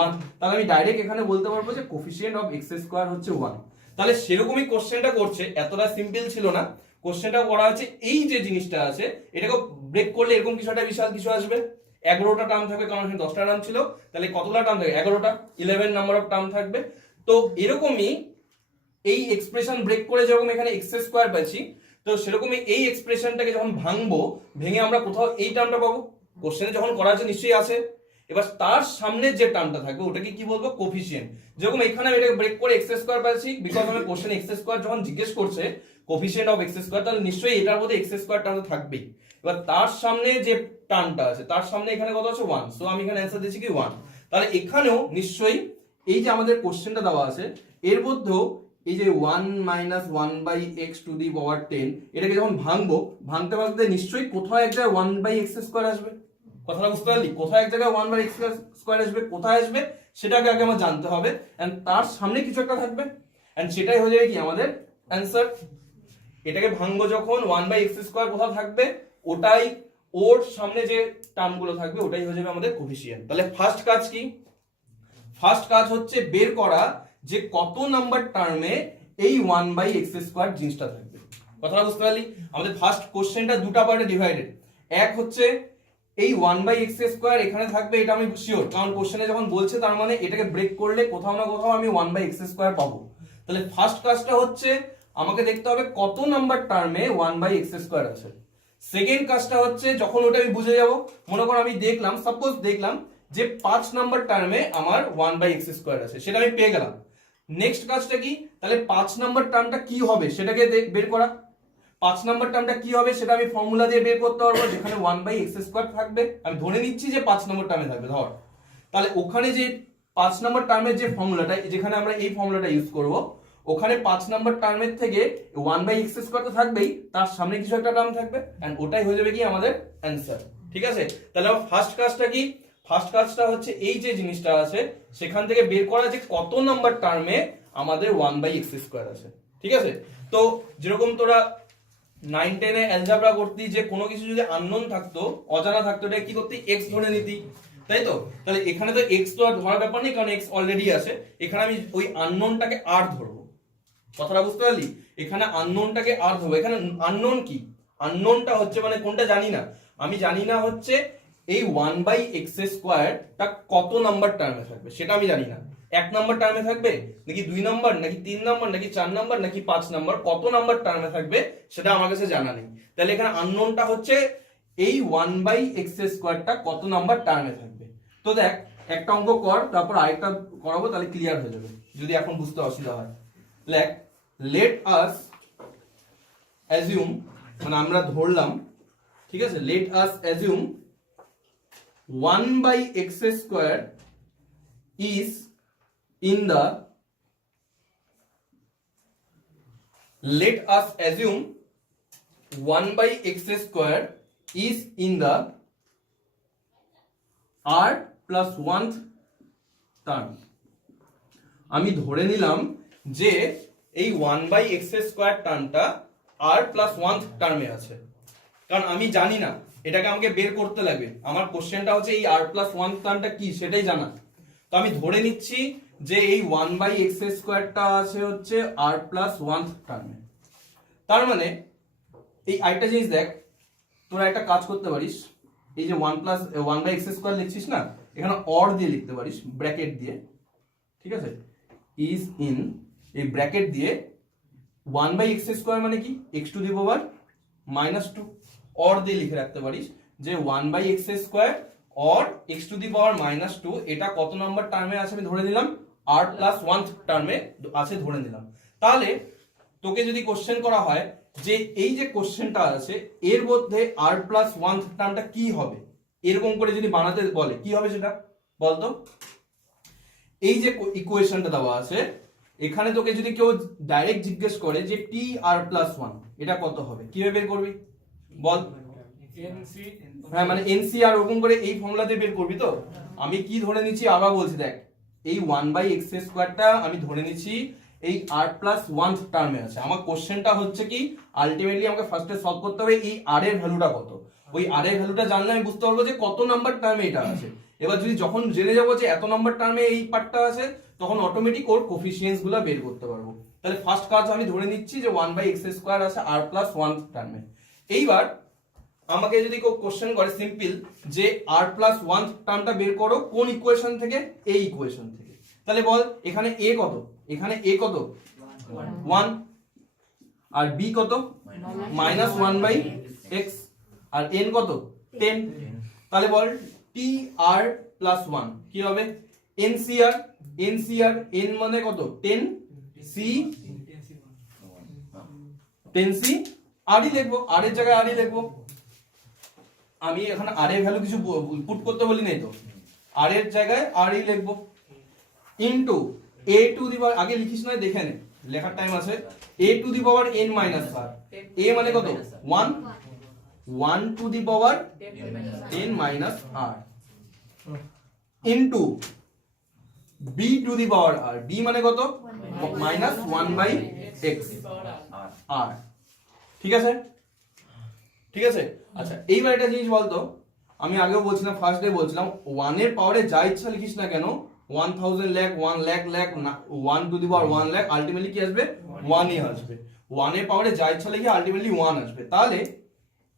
1, তাহলে আমি ডাইরেক্ট এখানে বলতে পারবো যে কোফিশিয়েন্ট অফ এক্স স্কোয়ার হচ্ছে 1। তাহলে সেরকমই কোশ্চেনটা করছে, এতটা সিম্পল ছিল না কোশ্চেনটা করা আছে। এই যে জিনিসটা আছে এটাকে ব্রেক করলে এরকম কিছু একটা বিশাল কিছু আসবে, 11টা টার্ম থাকবে, কারণ এখানে 10টা টার্ম ছিল, তাহলে কতটা টার্ম থাকবে 11টা, 11 নাম্বার অফ টার্ম থাকবে। তো এরকমই এই এক্সপ্রেশন ব্রেক করে যেরকম এখানে এক্স স্কোয়ার পাচ্ছি, তো সেরকমই এই এক্সপ্রেশনটাকে যখন ভাঙবো, ভেঙে আমরা কোথাও এই টার্মটা পাবো, কোশ্চেনে যখন করা আছে নিশ্চয়ই আছে। এবার তার সামনে যে টার্মটা থাকবে ওটাকে কি বলবো, কোফিশিয়েন্ট। যেরকম এখানে আমি এটাকে ব্রেক করে এক্স স্কোয়ার পাচ্ছি, বিকজ আমি কোশ্চেন এক্স স্কোয়ার যখন জিজ্ঞেস করছে কোফিশিয়েন্ট অফ এক্স স্কোয়ার, তাহলে নিশ্চয়ই এটার মধ্যে এক্স স্কোয়ার টার্ম থাকবেই। এবার তার সামনে যে টার্মটা আছে তার সামনে এখানে কত আছে 1, সো আমি এখানে অ্যান্সার দিচ্ছি কি 1। তাহলে এখানেও নিশ্চয়ই এই যে আমাদের কোশ্চেনটা দেওয়া আছে এর মধ্যেও এই যে 1 minus 1 by x to the power 10, এটাকে যখন ভাঙবো, ভাঙতে ভাঙতে নিশ্চয়ই কোথাও এক জায়গায় 1 বাই এক্স স্কোয়ার আসবে। কথাটা বুঝতে পারলি, কোথায় এক জায়গায় 1 বাই এক্স স্কোয়ার আসবে, কোথায় আসবে সেটাকে আগে আমার জানতে হবে, এন্ড তার সামনে কিছু একটা থাকবে, এন্ড সেটাই হয়ে যাবে কি আমাদের অ্যান্সার। এটাকে ভাঙবো যখন 1 বাই এক্স স্কোয়ার কোথাও থাকবে, ওটাই ওর সামনে যে টার্মগুলো থাকবে ওটাই হয়ে যাবে আমাদের কোফিশিয়েন্ট। তাহলে ফার্স্ট কাজ কি, ফার্স্ট কাজ হচ্ছে বের করা যে কত নাম্বার টার্মে এই 1 বাই এক্স স্কোয়ার জিনিসটা থাকবে। কথাটা বুঝতে পারলি, আমাদের ফার্স্ট কোশ্চেনটা দুটা পার্টে ডিভাইডেড। এক হচ্ছে এই 1 বাই এক্স স্কোয়ার এখানে থাকবে, এটা আমি শিওর, কারণ কোশ্চেনে যখন বলছে তার মানে এটাকে ব্রেক করলে কোথাও না কোথাও আমি 1 বাই এক্স স্কোয়ার পাবো। তাহলে ফার্স্ট কাজটা হচ্ছে আমাকে দেখতে হবে কত নাম্বার টার্মে 1 বাই এক্স স্কোয়ার আছে। সেকেন্ড কাজটা হচ্ছে যখন ওটা আমি বুঝে যাব, মনে করো আমি দেখলাম, সাপোজ দেখলাম যে 5 নাম্বার টার্মে আমার 1 বাই এক্স স্কোয়ার আছে, সেটা আমি পেয়ে গেলাম। নেক্সট কাজটা কি, তাহলে 5 নাম্বার টার্মটা কি হবে সেটাকে বের করা। 5 নাম্বার টার্মটা কি হবে সেটা আমি ফর্মুলা দিয়ে বের করতে পারবো, যেখানে 1 বাই এক্স স্কোয়ার থাকবে, আমি ধরে নিচ্ছি যে 5 নাম্বার টার্মে থাকবে ধর। তাহলে ওখানে যে 5 নাম্বার টার্মের যে ফর্মুলাটা, যেখানে আমরা এই ফর্মুলাটা ইউজ করব, ওখানে 5 নাম্বার টার্মের থেকে 1 বাই এক্স স্কোয়ার তো থাকবেই, তার সামনে কিছু একটা টার্ম থাকবে, এন্ড ওটাই হয়ে যাবে কি আমাদের অ্যান্সার। ঠিক আছে, তাহলে ফার্স্ট কাজটা কি, ফার্স্ট কাজটা হচ্ছে এই যে জিনিসটা আছে সেখান থেকে বের করা যে কত নাম্বার টার্মে আমাদের 1 বাই এক্স স্কোয়ার আছে। ঠিক আছে, তো যেরকম তোরা 9, 10 এ অ্যালজেব্রা করতি, যে কোনো কিছু যদি আননোন থাকতো, অজানা থাকতো, এটা কি করতি, এক্স ধরে নিতি, তাই তো। তাহলে এখানে তো এক্স তো আর ধরার ব্যাপার নেই, কারণ এক্স অলরেডি আছে, এখানে আমি ওই আননোনটাকে আর ধরবো। কথাটা বুঝতে পারলি, এখানে আননোনটাকে আর ধরবো। এখানে আননোন কি, আননোনটা হচ্ছে মানে কোনটা জানি না, আমি জানি না হচ্ছে এই 1 বাই এক্স স্কোয়ারটা কত নাম্বার টার্মে থাকবে সেটা আমি জানি না, 1 নাম্বার টার্মে থাকবে নাকি 2 নাম্বার নাকি 3 নাম্বার নাকি 4 নাম্বার নাকি 5 নাম্বার, কত নাম্বার টার্মে থাকবে সেটা আমার কাছে জানা নেই। তাহলে এখানে আননোনটা হচ্ছে এই 1 বাই এক্স স্কোয়ারটা কত নাম্বার টার্মে থাকবে। তো দেখ একটা অঙ্ক কর, তারপর আরেকটা করাবো, তাহলে ক্লিয়ার হয়ে যাবে যদি এখন বুঝতে অসুবিধা হয়। লেট আস অ্যাজিউম, মানে আমরা ধরলাম, ঠিক আছে, let us assume 1 by x square is in the, let us assume 1 by x square is in the r plus 1th term। আমি ধরে নিলাম যে এই 1 by x square টার্মটা r plus 1th টার্মে আছে, কারণ আমি জানি না, এটাকে আমাকে বের করতে লাগবে। আমার কোশ্চেনটা হচ্ছে এই r প্লাস 1 টার্মটা কি সেটাই জানা। তো আমি ধরে নিচ্ছি যে এই 1 বাই এক্স স্কোয়ারটা আছে হচ্ছে r প্লাস 1 টার্মে। তার মানে এই আরেকটা জিনিস দেখ, তোরা একটা কাজ করতে পারিস, এই যে 1 বাই এক্স স্কোয়ার লিখছিস না, এখানে অর দিয়ে লিখতে পারিস, ব্র্যাকেট দিয়ে, ঠিক আছে, ইজ ইন, এই ব্র্যাকেট দিয়ে 1 বাই এক্স স্কোয়ার মানে কি, x to the power -2, or দিয়ে লিখে রাখতে পারিস যে 1 by x square or x to the power -2, এটা কত নাম্বার টার্মে আছে আমি ধরে নিলাম, r প্লাস 1 টার্মে আছে ধরে নিলাম। তাহলে তোকে যদি কোশ্চেন করা হয় যে এই যে কোশ্চেনটা আছে এর মধ্যে r প্লাস 1 টার্মটা কি হবে, এরকম করে যদি বানাতে বলে কি হবে সেটা বলতো। এই যে ইকুয়েশনটা দেওয়া আছে এখানে তোকে যদি কেউ ডাইরেক্ট জিজ্ঞেস করে যে টি আর প্লাস 1 এটা কত হবে, কিভাবে বের করবি বল? হ্যাঁ মানে এনসি আর ওরকম করে এই ফর্মুলা দিয়ে বের করবি তো। আমি কি ধরে নিচ্ছি আবার বলছি, দেখ এই 1/x² আমি ধরে নিচ্ছি এই r প্লাস 1 টার্মে আছে। আমার কোশ্চেনটা হচ্ছে কি আলটিমেটলি আমাকে ফার্স্টে সলভ করতে হবে এই r এর ভ্যালুটা কত। ওই r এর ভ্যালুটা জানলে আমি বুঝতে পারবো যে কত নাম্বার টার্মে এটা আছে। এবার যদি যখন জেনে যাবো যে এত নাম্বার টার্মে এই পার্টটা আছে তখন অটোমেটিক ওর কোফিসিয়েন্টস গুলো বের করতে পারবো। তাহলে ফার্স্ট কাজ আমি ধরে নিচ্ছি যে 1/x² আছে r প্লাস 1 টার্মে। এইবার আমাকে যদি কেউ কোশ্চেন করে সিম্পল যে r প্লাস 1 টার্মটা বের করো কোন ইকুয়েশন থেকে, এই ইকুয়েশন থেকে, তাহলে বল এখানে a কত, এখানে a কত 1 আর b কত -1/x আর n কত 10। তাহলে বল t r প্লাস 1 কি হবে ncr, ncr n মানে কত 10 c 10c r ই লিখবো, r এর জায়গায় r ই লিখবো। আমি এখানে r এর ভ্যালু কিছু পুট করতে বলি নাই তো, r এর জায়গায় r ই লিখবো ইনটু a টু দি পাওয়ার, আগে লিখিস না দেখে নে লেখার টাইম আছে, a to the power n minus r, a মানে কত 1, 1 to the power n minus r into b to the power r, b মানে কত মাইনাস 1/x r। ঠিক আছে ঠিক আছে। আচ্ছা এইবার একটা জিনিস বলতো, আমি আগেও বলছিলাম ফার্স্ট ডে বলছিলাম 1 এর পাওয়ারে যা ইচ্ছা লিখিস না কেন 1000 lakh 1 lakh lakh 1 to the power 1 lakh ultimately কি আসবে 1 ই আসবে। 1 এর পাওয়ারে যা ইচ্ছা লিখি আলটিমেটলি 1 আসবে। তাহলে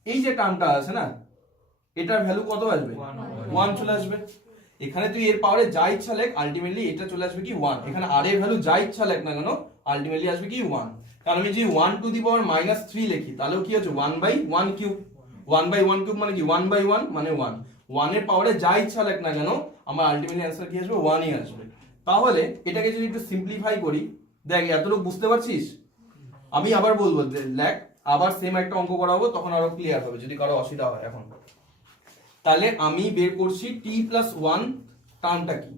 এই যে টার্মটা আছে না এটার ভ্যালু কত আসবে 1 চলে আসবে। এখানে তুই এর পাওয়ারে যা ইচ্ছা লেখ আলটিমেটলি এটা চলে আসবে কি 1। এখানে r এর ভ্যালু যা ইচ্ছা লেখ না কেন আলটিমেটলি আসবে কি 1। কারণ আমি যদি 1 টু দি পাওয়ার -3 লিখি তাহলেও কি হচ্ছে 1/1 কিউব, 1/1 কিউব মানে কি 1/1 মানে 1। 1 এর পাওয়ারে যা ইচ্ছা লেখ না কেন আমার আলটিমেটলি অ্যানসার কি আসবে 1 ই আসবে। তাহলে এটাকে যদি একটু সিম্পলিফাই করি, দেখ এতটুকু বুঝতে পারছিস? আমি আবার বলবো লেখ, আবার সেম একটা অঙ্ক করাবো তখন আরো ক্লিয়ার হবে যদি কারো অসুবিধা হয়। এখন তাহলে আমি বের করছি t প্লাস 1 টার্মটা কি,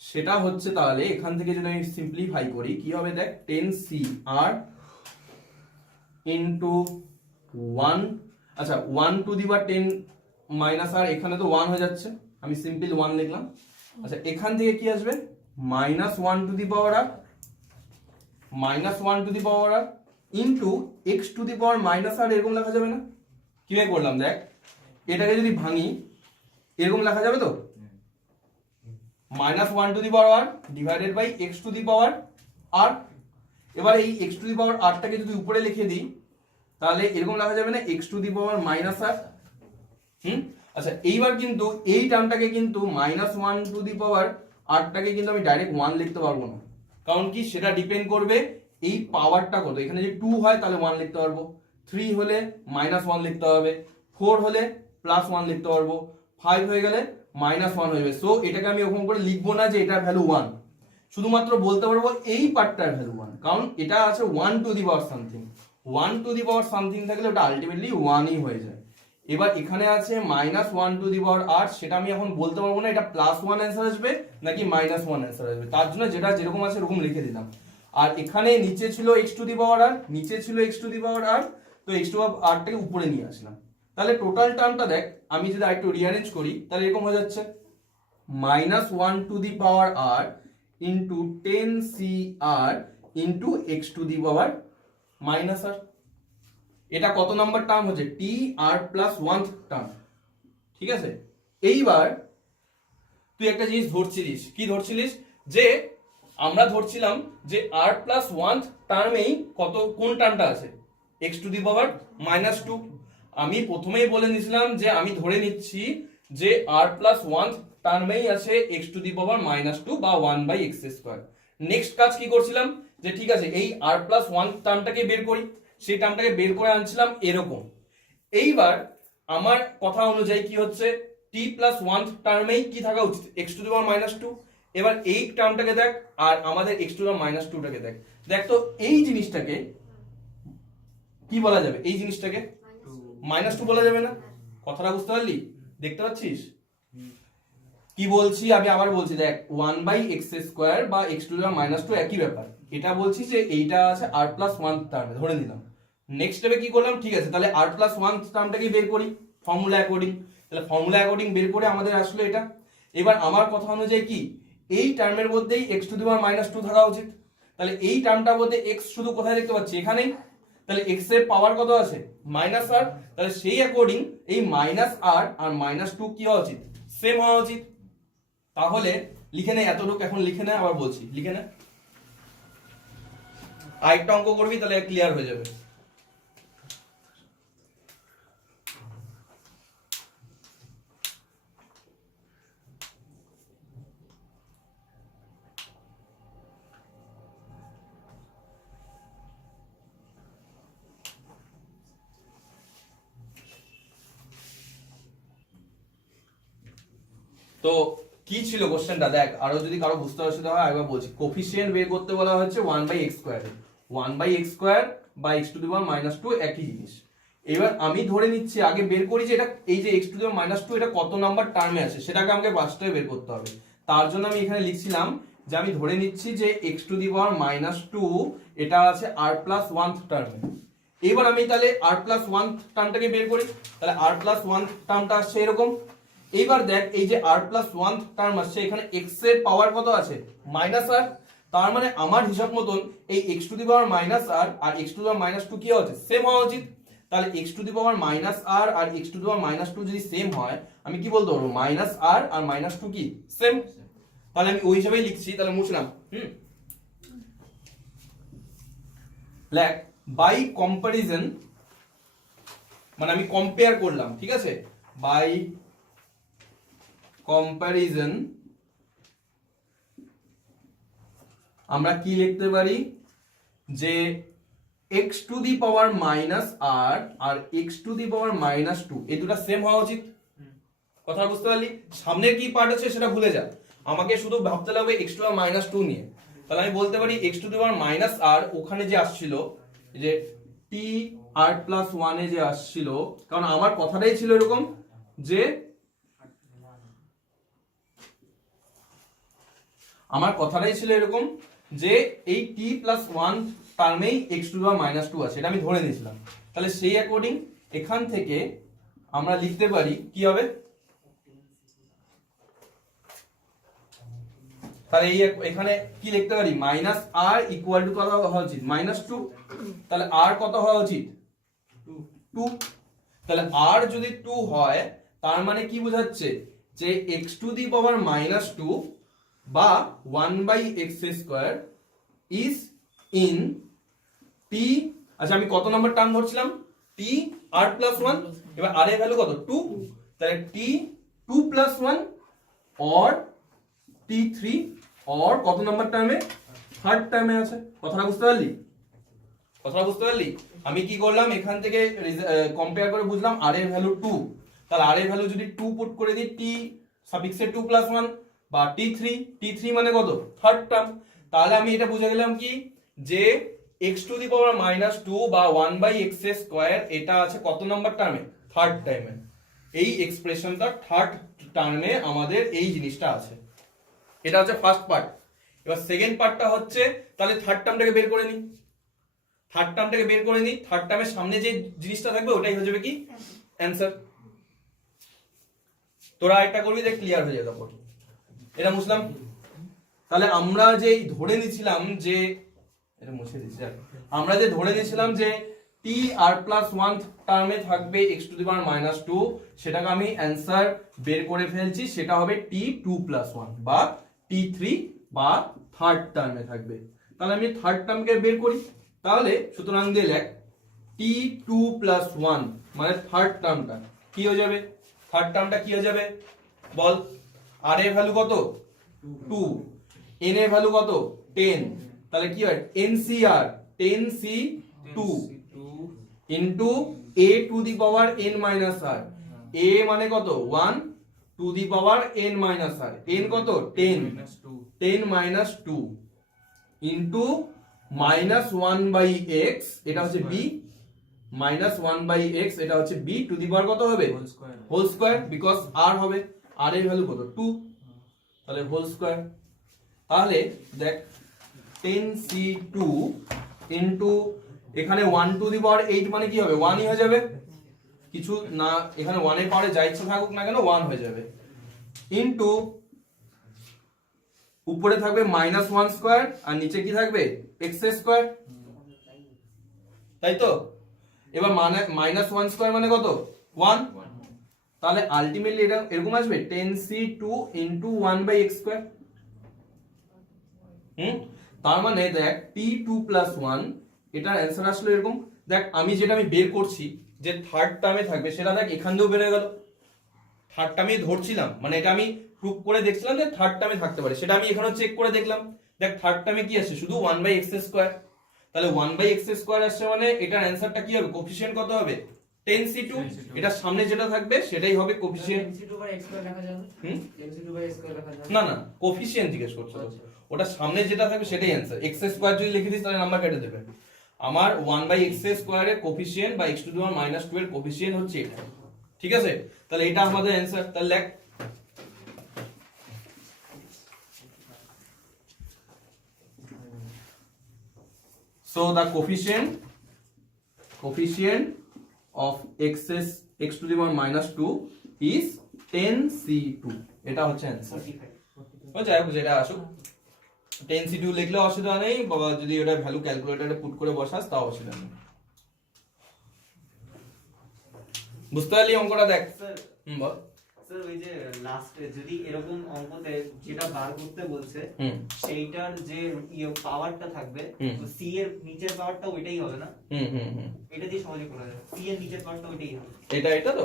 সেটা হচ্ছে তাহলে এখান থেকে যদি আমি সিম্পলিফাই করি কি হবে দেখ 10cr ইনটু 1, আচ্ছা 1 টু দি পাওয়ার 10 মাইনাস আর এখানে তো 1 হয়ে যাচ্ছে আমি সিম্পল 1 লিখলাম। আচ্ছা এখান থেকে কি আসবে -1 to the power r -1 to the power r into x to the power minus r, এরকম লেখা যাবে না? কিভাবে করলাম দেখ, এটাকে যদি ভাঙি এরকম লেখা যাবে তো -1 to the power r divided by x to the power r. এবার এই x টু দি পাওয়ার আরটাকে যদি উপরে লিখে দিই তাহলে এরকম লেখা যাবে না x to the power minus r. আচ্ছা এইবার কিন্তু এই টার্মটাকে কিন্তু -1 টু দি পাওয়ার আরটাকে কিন্তু আমি ডাইরেক্ট 1 লিখতে পারবো না, কারণ কি সেটা ডিপেন্ড করবে এই পাওয়ারটা কত। এখানে যদি 2 হয় তাহলে 1 লিখতে পারবো, 3 হলে -1 লিখতে হবে, 4 হলে +1 লিখতে পারবো, 5 হয়ে গেলে -1 হয়ে যাবে। সো এটাকে আমি ওরকম করে লিখবো না যে এটার ভ্যালু 1, শুধুমাত্র বলতে পারবো এই পার্টটার ভ্যালু 1, কারণ এটা আছে 1 to the power something, 1 to the power something থাকলে ওটা আলটিমেটলি 1 ই হয়ে যায়। এবার এখানে আছে -1 টু দি পাওয়ার আর, সেটা আমি এখন বলতে পারবো না এটা +1 অ্যান্সার আসবে নাকি -1 অ্যান্সার আসবে, তার জন্য যেটা যেরকম আছে এরকম লিখে দিলাম। আর এখানে নিচে ছিল x টু দি পাওয়ার আর, নিচে ছিল x টু দি পাওয়ার আর, তো x টু দি পাওয়ার আরটাকে উপরে নিয়ে আসলাম। তাহলে টোটাল টার্মটা দেখ আমি যদি আরেকটু রিঅ্যারেঞ্জ করি তাহলে এরকম হয়ে যাচ্ছে -1 to the power r into 10cr into x to the power minus r. এটা কত নাম্বার টার্ম হচ্ছে টি আর প্লাস 1 টার্ম। ঠিক আছে, এইবার তুই একটা জিনিস ধরছিলিস, কি ধরছিলিস যে আমরা ধরছিলাম যে r প্লাস 1 টার্মেই কত কোন টার্মটা আছে x টু দি পাওয়ার -2। আমি প্রথমেই বলে নিয়েছিলাম যে আমি ধরে নিচ্ছি যে r প্লাস 1 টার্মেই আছে x টু দি পাওয়ার -2 বা 1/x²। নেক্সট কাজ কি করছিলাম যে ঠিক আছে এই r প্লাস 1 টার্মটাকে বের করি, সেই টার্মটাকে বের করে আনছিলাম এরকম। এইবার আমার কথা অনুযায়ী কি হচ্ছে t প্লাস 1 টার্মেই কি থাকা উচিত x টু দি পাওয়ার -2। এবার এই টার্মটাকে দেখ আর আমাদের x টু দি পাওয়ার -2টাকে দেখ, দেখ তো এই জিনিসটাকে কি বলা যাবে এই জিনিসটাকে? -2 বলা যাবে না? কথাটা বুঝতে পারলি? দেখতে পাচ্ছিস কি বলছি? আমি আবার বলছি, দেখ 1/x² বা x⁻² একই ব্যাপার। এটা বলছি যে এইটা আছে r+1 টার্মে ধরে নিলাম। নেক্সট স্টেপে কি করলাম, ঠিক আছে তাহলে r+1 টার্মটাকে বের করি ফর্মুলা অ্যাকর্ডিং। তাহলে ফর্মুলা অ্যাকর্ডিং বের করে আমাদের আসলে এটা। এবার আমার কথা অনুযায়ী কি এই টার্মের মধ্যেই x⁻² থাকা উচিত। তাহলে এই টার্মটার মধ্যে x শুধু কোথায় দেখতে পাচ্ছি? এখানেই। তাহলে x এর পাওয়ার কত আছে? -r। তাহলে সেই অ্যাকর্ডিং এই -r আর -2 কি হওয়া উচিত? সেম হওয়া উচিত। তাহলে লিখে নে এতটুকু, এখন লিখে নে, আবার বলছি লিখে নে। আরেকটা অঙ্ক করবি তাহলে ক্লিয়ার হয়ে যাবে। তো কি ছিল কোশ্চেনটা দেখ, আরো যদি কারো বুঝতে অসুবিধা হয় একবার বলছি। কোফিশিয়েন্ট বের করতে বলা হচ্ছে 1/x²। 1/x² বা x⁻² একই জিনিস। এবার আমি ধরে নিচ্ছি আগে বের করি যে এটা এই যে x⁻² এটা কত নাম্বার টার্মে আছে সেটাকে আমাকে বাস্তবে বের করতে হবে। তার জন্য আমি এখানে লিখছিলাম যে আমি ধরে নিচ্ছি যে x⁻² এটা আছে r+1 টার্মে। এবার আমি তাহলে r+1 টার্মটাকে বের করি। তাহলে r+1 টার্মটা আসছে এরকম। এইবার দেখ এই যে r+1 টার্ম আসছে, এখানে x এর পাওয়ার কত আছে? -r। তার মানে আমার হিসাব মতন এই x⁻⁻r আর x⁻² কি হওয়া উচিত? সেম হওয়া উচিত। তাহলে x⁻⁻r আর x⁻² যদি সেম হয় আমি কি বলতে পারবো? -r আর -2 কি সেম। তাহলে আমি ওই হিসাবেই লিখছি। তাহলে মুছলাম। লেখ বাই কম্পারিজন, মানে আমি কম্পেয়ার করলাম, ঠিক আছে? বাই কম্পারিজন আমরা কি লিখতে পারি যে x⁻⁻r আর x⁻⁻2 এই দুটো সেম হওয়া উচিত। কথা বুঝতে পারলি? সামনের কি পার্ট আছে সেটা ভুলে যা, আমাকে শুধু ভাবতে লাগবে x⁻⁻2 নিয়ে। তাহলে আমি বলতে পারি x⁻⁻r ওখানে যে আসছিল যে tr+1 এ যে আসছিল, কারণ আমার কথাটাই ছিল এরকম যে এই t+1 টার্মেই x⁻⁻2 আছে, এটা আমি ধরে নিয়েছিলাম। তাহলে সেই অ্যাকর্ডিং এখান থেকে আমরা লিখতে পারি কি হবে, তাহলে এই এখানে কি লিখতে পারি? -r ইকুয়াল টু কত হওয়া উচিত? -2। তাহলে r কত হওয়া উচিত? 2। তাহলে r যদি 2 হয় তার মানে কি বোঝাচ্ছে যে x⁻⁻2 বা 1/x² is in t। আচ্ছা আমি কত নম্বর টার্ম ধরছিলাম? t r+1। এবার r এর ভ্যালু কত? 2। তাহলে t 2+1 or t3 or কত নম্বর টার্মে? থার্ড টার্মে আছে। কথাটা বুঝতে পারলি? আমি কি করলাম এখান থেকে কম্পেয়ার করে বুঝলাম r এর ভ্যালু 2। তাহলে r এর ভ্যালু যদি 2 পুট করে দিই t সাফিক্সে 2+1 বা t3 মানে কত? Third term. তাহলে আমি এটা বুঝে গেলাম কি যে x⁻⁻2 বা 1/x² এটা আছে কত নাম্বার টার্মে? থার্ড টার্মে। এই এক্সপ্রেশনটা থার্ড টার্মে আমাদের এই জিনিসটা আছে। এটা হচ্ছে ফার্স্ট পার্ট। এবার সেকেন্ড পার্টটা হচ্ছে তাহলে থার্ড টার্মটাকে বের করে নিই। থার্ড টার্মের সামনে যে জিনিসটা থাকবে ওটাই হয়ে যাবে কি অ্যানসার। তোরা এটা করবি দেখ ক্লিয়ার হয়ে যাবে। তারপর এটা মুছলাম। তাহলে আমরা যে ধরে নিয়েছিলাম যে এটা মুছে দিচ্ছি, আমরা যে ধরে নিয়েছিলাম যে tr+1 টার্মে থাকবে x⁻⁻2, সেটাকে আমি অ্যানসার বের করে ফেলছি। সেটা হবে t2+1 বা t3 বা থার্ড টার্মে থাকবে। তাহলে আমি থার্ড টার্মকে বের করি। তাহলে সুতরাং দিয়ে লেখ t2+1 মানে থার্ড টার্মটা কি হয়ে যাবে? বল। r এর ভ্যালু কত? 2। n এর ভ্যালু কত? 10। তাহলে কি হয়? NCR 10C2 into a⁻n−r। a মানে কত? 1 to the power n−r। n কত? 10 10 - 2 ইনটু -1/x, এটা হচ্ছে b, minus one by X, এটা হচ্ছে বি টু দি পাওয়ার কত হবে হোল স্কোয়ার, বিকজ আর হবে, আর এর ভ্যালু কত 2, তাহলে হোল স্কোয়ার। তাহলে দেখ 10c2 ইনটু এখানে 1 টু দি পাওয়ার 8 মানে কি হবে 1ই হয়ে যাবে, কিছু না এখানে 1 এর পাওয়ারে যা ইচ্ছা থাকুক না কেন 1 হয়ে যাবে, ইনটু উপরে থাকবে মাইনাস 1 স্কোয়ার আর নিচে কি থাকবে এক্স স্কোয়ার, তাই তো। এবার মানে মাইনাস 1 স্কোয়ার মানে কত 1, তাহলে আলটিমেটলি এটা এরকম আসবে 10c2 into 1 by x square. তার মানে দেখ t2 প্লাস 1 এটার অ্যান্সার আসলে এরকম। দেখ আমি বের করছি যে থার্ড টার্মে থাকবে সেটা দেখ এখান দিয়েও বের হয়ে গেল, থার্ড টার্মে ধরছিলাম মানে এটা আমি প্রুফ করে দেখছিলাম যে থার্ড টার্মে থাকতে পারে, সেটা আমি এখানেও চেক করে দেখলাম। দেখ থার্ড টার্মে কি আসছে শুধু 1 বাই এক্স স্কোয়ার, তাহলে 1 বাই এক্স স্কোয়ার আসছে মানে এটার অ্যান্সারটা কি হবে কোফিশিয়েন্ট কত হবে 10c2, এটা সামনে যেটা থাকবে সেটাই হবে coefficient. 10c2 by x square লেখা যাবে, 10c2 বাই x স্কয়ার লেখা যাবে না না কোফিশিয়েন্ট জিজ্ঞেস করছো তো, ওটা সামনে যেটা থাকবে সেটাই অ্যান্সার। এক্স স্কোয়ার যদি লিখে দিস তাহলে নাম্বার কেটে দেবে। আমার 1 বাই এক্স স্কোয়ারের কোফিশিয়েন্ট বা x to the power minus 2 এর কোফিশিয়েন্ট হচ্ছে এটা, ঠিক আছে। তাহলে এটা আমাদের অ্যান্সার, তাহলে লেখ so the coefficient of x to the power minus 2 is 10c2, এটা হচ্ছে অ্যান্সার। ও যাই হোক যেটা আসুক 10c2 লিখলে অসুবিধা নেই বাবা, যদি ওটা ভ্যালু ক্যালকুলেটরে পুট করে বসাস তাও অসুবিধা নেই। বুঝতে পারলি অঙ্কটা দেখ স্যার বল। স্যার ওই যে লাস্টে যদি এরকম অঙ্কতে যেটা বার করতে বলছে সেইটার যে পাওয়ারটা থাকবে সি এর নিচের পাওয়ারটা ওইটাই হবে না, এটা দিয়ে সহজে করা যাবে, সি এর নিচের পাওয়ারটা ওইটাই হবে। এটা তো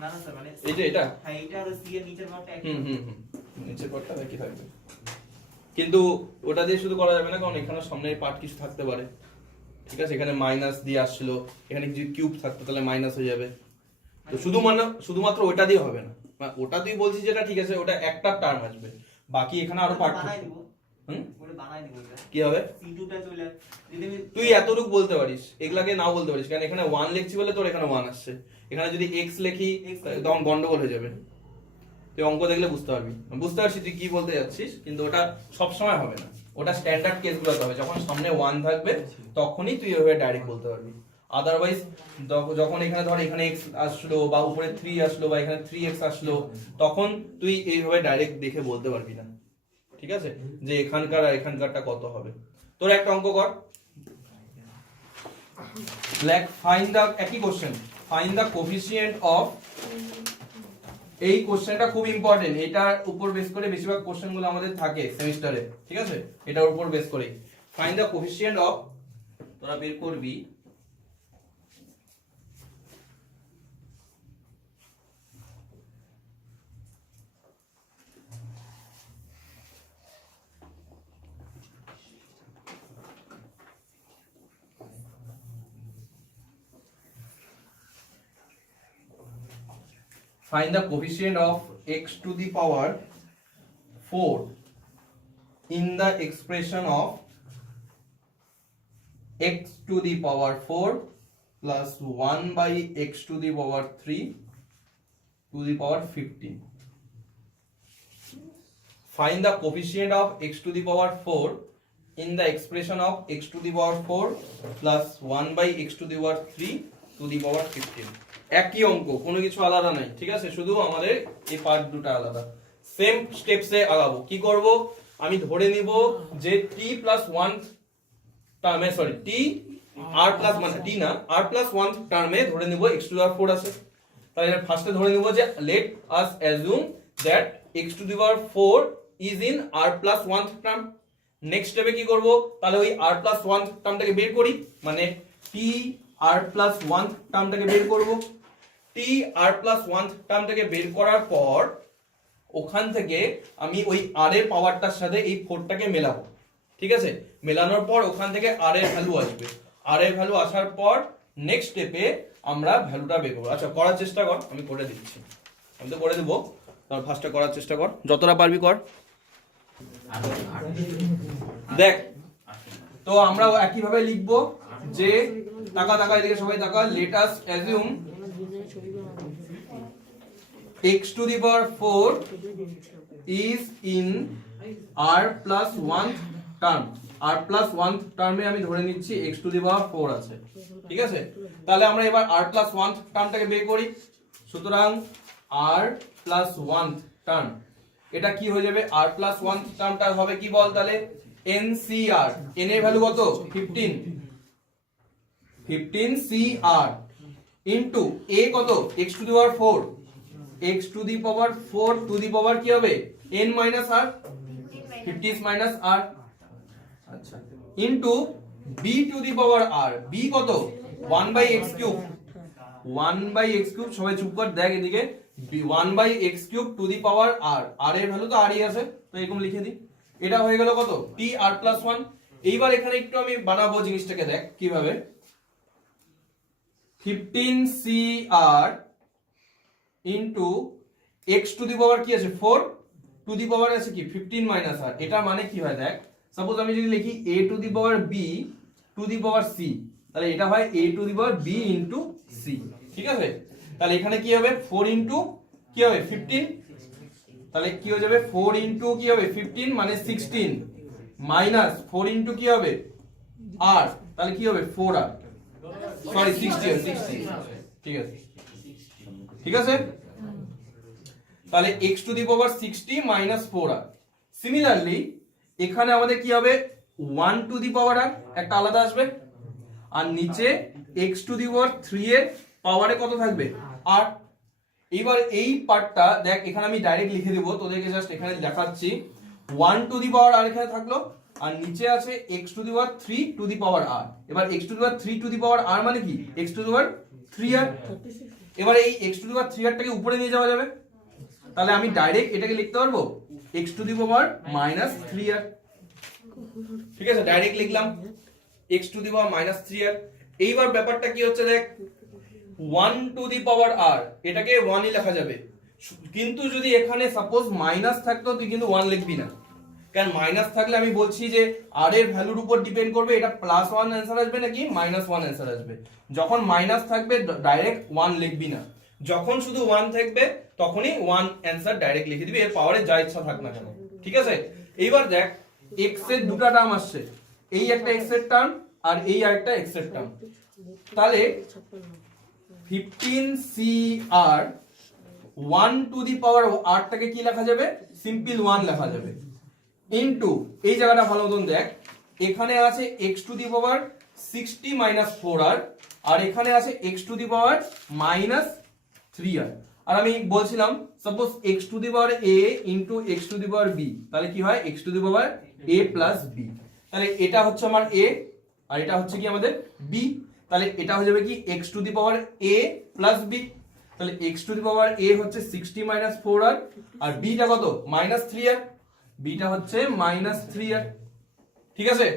না না স্যার মানে এটা হ্যাঁ এটা আর সি এর নিচের পাওয়ারটা একই নিচের পার্টটা একই থাকবে, কিন্তু ওটা দিয়ে শুধু করা যাবে না, কারণ এখানে সামনের পার্ট কিছু থাকতে পারে, ঠিক আছে। এখানে মাইনাস দিয়ে আসছিল, এখানে কিছু কিউব থাকতো তাহলে মাইনাস হয়ে যাবে, তো শুধুমাত্র ওটা দিয়ে হবে না, ওটা তুই বলছিস যেটা ঠিক আছে, ওটা একটা টার্ম আসবে, বাকি এখানে আরো পার্ট বানাই দিব, ওটা বানাই দিব এটা কি হবে c2 টা চলে যদি আমি তুই এতটুকু বলতে পারিস, এগুলাকে নাও বলতে পারিস, কারণ এখানে 1 লিখছি বলে তোর এখানে 1 আসছে, এখানে যদি x লিখি তখন গন্ডগোল হয়ে যাবে, তুই অঙ্ক দেখলে বুঝতে পারবি, বুঝতে পারছিস তুই কি বলতে যাচ্ছিস, কিন্তু ওটা সব সময় হবে না, ওটা স্ট্যান্ডার্ড কেসগুলোতে হবে, যখন সামনে 1 থাকবে তখনই তুই এভাবে ডাইরেক্ট বলতে পারবি, আদারওয়াইজ যখন এখানে ধর এখানে x আসলো বা উপরে 3 আসলো বা এখানে 3x আসলো, তখন তুই এইভাবে ডাইরেক্ট দেখে বলতে পারবি না, ঠিক আছে, যে এখানকার আর এখানকারটা কত হবে। তোর একটা অঙ্ক কর, লেখ ফাইন্ড দা, একই question, find the coefficient of, এই কোশ্চেনটা খুব ইম্পর্টেন্ট, এটার উপর বেস করে বেশিরভাগ কোশ্চেনগুলো আমাদের থাকে সেমিস্টারে, ঠিক আছে, এটার উপর বেস করে ফাইন্ড দা কোফিশিয়েন্ট অফ, তোরা বের করবি find the coefficient of x to the power 4 in the expression of x to the power 4 plus 1 by x to the power 3 to the power 15. Find the coefficient of x to the power 4 in the expression of x to the power 4 plus 1 by x to the power 3 to the power 15. একই অঙ্ক, কোনো কিছু আলাদা নাই, ঠিক আছে, শুধু আমাদের এই পার্ট দুটো আলাদা, সেম স্টেপসে আগাবো। কি করব, আমি ধরে নিব যে t প্লাস 1 টার্মে, সরি t r প্লাস মানে t না r প্লাস 1 টার্মে ধরে নিব x টু দি পাওয়ার 4 আছে, তাহলে ফার্স্টে ধরে নিব যে let us assume that x to the power 4 is in r plus 1 term. Next স্টেপে কি করব, তাহলে ওই r প্লাস 1 টার্মটাকে বের করি, মানে t r প্লাস 1 টার্মটাকে বের করব, t r প্লাস 1 টার্মটাকে বের করার পর ওখান থেকে আমি ওই r এর পাওয়ারটার সাথে এই 4টাকে মেলাবো, ঠিক আছে, মেলানোর পর ওখান থেকে r এর ভ্যালু আসবে, r এর ভ্যালু আসার পর নেক্সট স্টেপে আমরা ভ্যালুটা বের করব। আচ্ছা করার চেষ্টা কর, আমি করে দিচ্ছি, আমি তো করে দেব, তাহলে ফার্স্টে করার চেষ্টা কর, যতটা পারবি কর। দেখ তো আমরা একইভাবে লিখবো যে টাকা এদিকে সবাই টাকা, let us assume x to the power 4 is in r plus 1th term, r plus 1th টার্মে আমি ধরে নিচ্ছি x to the power 4 আছে, ঠিক আছে? তাহলে আমরা এবার r plus 1th টার্মটাকে বের করি। সুতরাং r plus 1th টার্ম এটা কি হয়ে যাবে? r plus 1th টার্মটা হবে কি বল তাহলে? NCR, n এর ভ্যালু কত? 15 CR ইনটু a কত? x to the power 4, x to the power 4 to the power কি হবে? n minus r, 15 minus r, আচ্ছা, into b to the power r, b কত? 1 by x cube, 1 by x cube, সবাই চুপ কর, দেখ এদিকে, 1 by x cube to the power r, r এর ভ্যালু তো r ই আছে, তো এরকম লিখে দিই। এটা হয়ে গেল কত? t r plus 1। এইবার এখানে একটু আমি বানাবো জিনিসটাকে, দেখ কিভাবে। 15 cr into x to the power কি আছে? 4 to the power আছে কি? 15 minus r। এটা মানে কি হয় দেখ, সাপোজ আমি যদি লিখি a to the power b to the power c, তাহলে এটা হয় a to the power b into c, ঠিক আছে? তাহলে এখানে কি হবে? 4 into কি হবে? 15, তাহলে কি হয়ে যাবে? 4 into কি হবে? 15 মানে 16 মাইনাস 4 into কি হবে? r, তাহলে কি হবে? 4r, সরি 60, ঠিক আছে, ঠিক আছে? তাহলে x to the power 60 minus 4r। Similarly এখানে আমাদের কি হবে? 1 to the power r একটা আলাদা আসবে, আর নিচে x to the power 3 এর পাওয়ারে কত থাকবে? r। এইবার এই পার্টটা দেখ, এখানে আমি ডাইরেক্ট লিখে দেব, তোদেরকে জাস্ট এখানে দেখাচ্ছি। 1 to the power r এখানে থাকলো, আর নিচে আছে x to the power 3 to the power r। এবার x to the power 3 to the power r মানে কি? x to the power 3r। এবার এই x to the power 3r টাকে উপরে নিয়ে যাওয়া যাবে, তাহলে আমি ডাইরেক্ট এটাকে লিখতে পারবো x to the power minus 3r, ঠিক আছে? ডাইরেক্ট লিখলাম x to the power minus 3r। এইবার ব্যাপারটা কি হচ্ছে দেখ, 1 to the power r এটাকে 1 ই লেখা যাবে, কিন্তু যদি এখানে সাপোজ মাইনাস থাকতো তুই কিন্তু 1 লিখবি না, কারণ মাইনাস থাকলে আমি বলছি যে r এর ভ্যালুর উপর ডিপেন্ড করবে এটা প্লাস 1 অ্যানসার আসবে নাকি মাইনাস 1 অ্যানসার আসবে। যখন মাইনাস থাকবে ডাইরেক্ট 1 লিখবি না, যখন শুধু 1 থাকবে তখনই 1 অ্যানসার ডাইরেক্ট লিখে দিবি, এর পাওয়ারে যা ইচ্ছা থাক না কেন, ঠিক আছে? এইবার দেখ x এর দুটো টার্ম আসছে, এই একটা x এর টার্ম আর এই আরেকটা x এর টার্ম, তাহলে 15 cr 1 to the power r টাকে কি লেখা যাবে? সিম্পল 1 লেখা যাবে, ইনটু এই জায়গাটা ভালো মতন দেখ, এখানে আছে x to the power 60 minus 4r, আর এখানে আছে x to the power minus 3r। আর আমি বলছিলাম suppose x to the power a into x to the power b, তাহলে কি হয়? x to the power a plus b। তাহলে এটা হচ্ছে আমার a আর এটা হচ্ছে কি আমাদের b, তাহলে এটা হয়ে যাবে কি? x to the power a plus b। তাহলে x to the power a হচ্ছে 60 minus 4r, আর b টা কত? minus 3r, b টা হচ্ছে minus 3r, ঠিক আছে?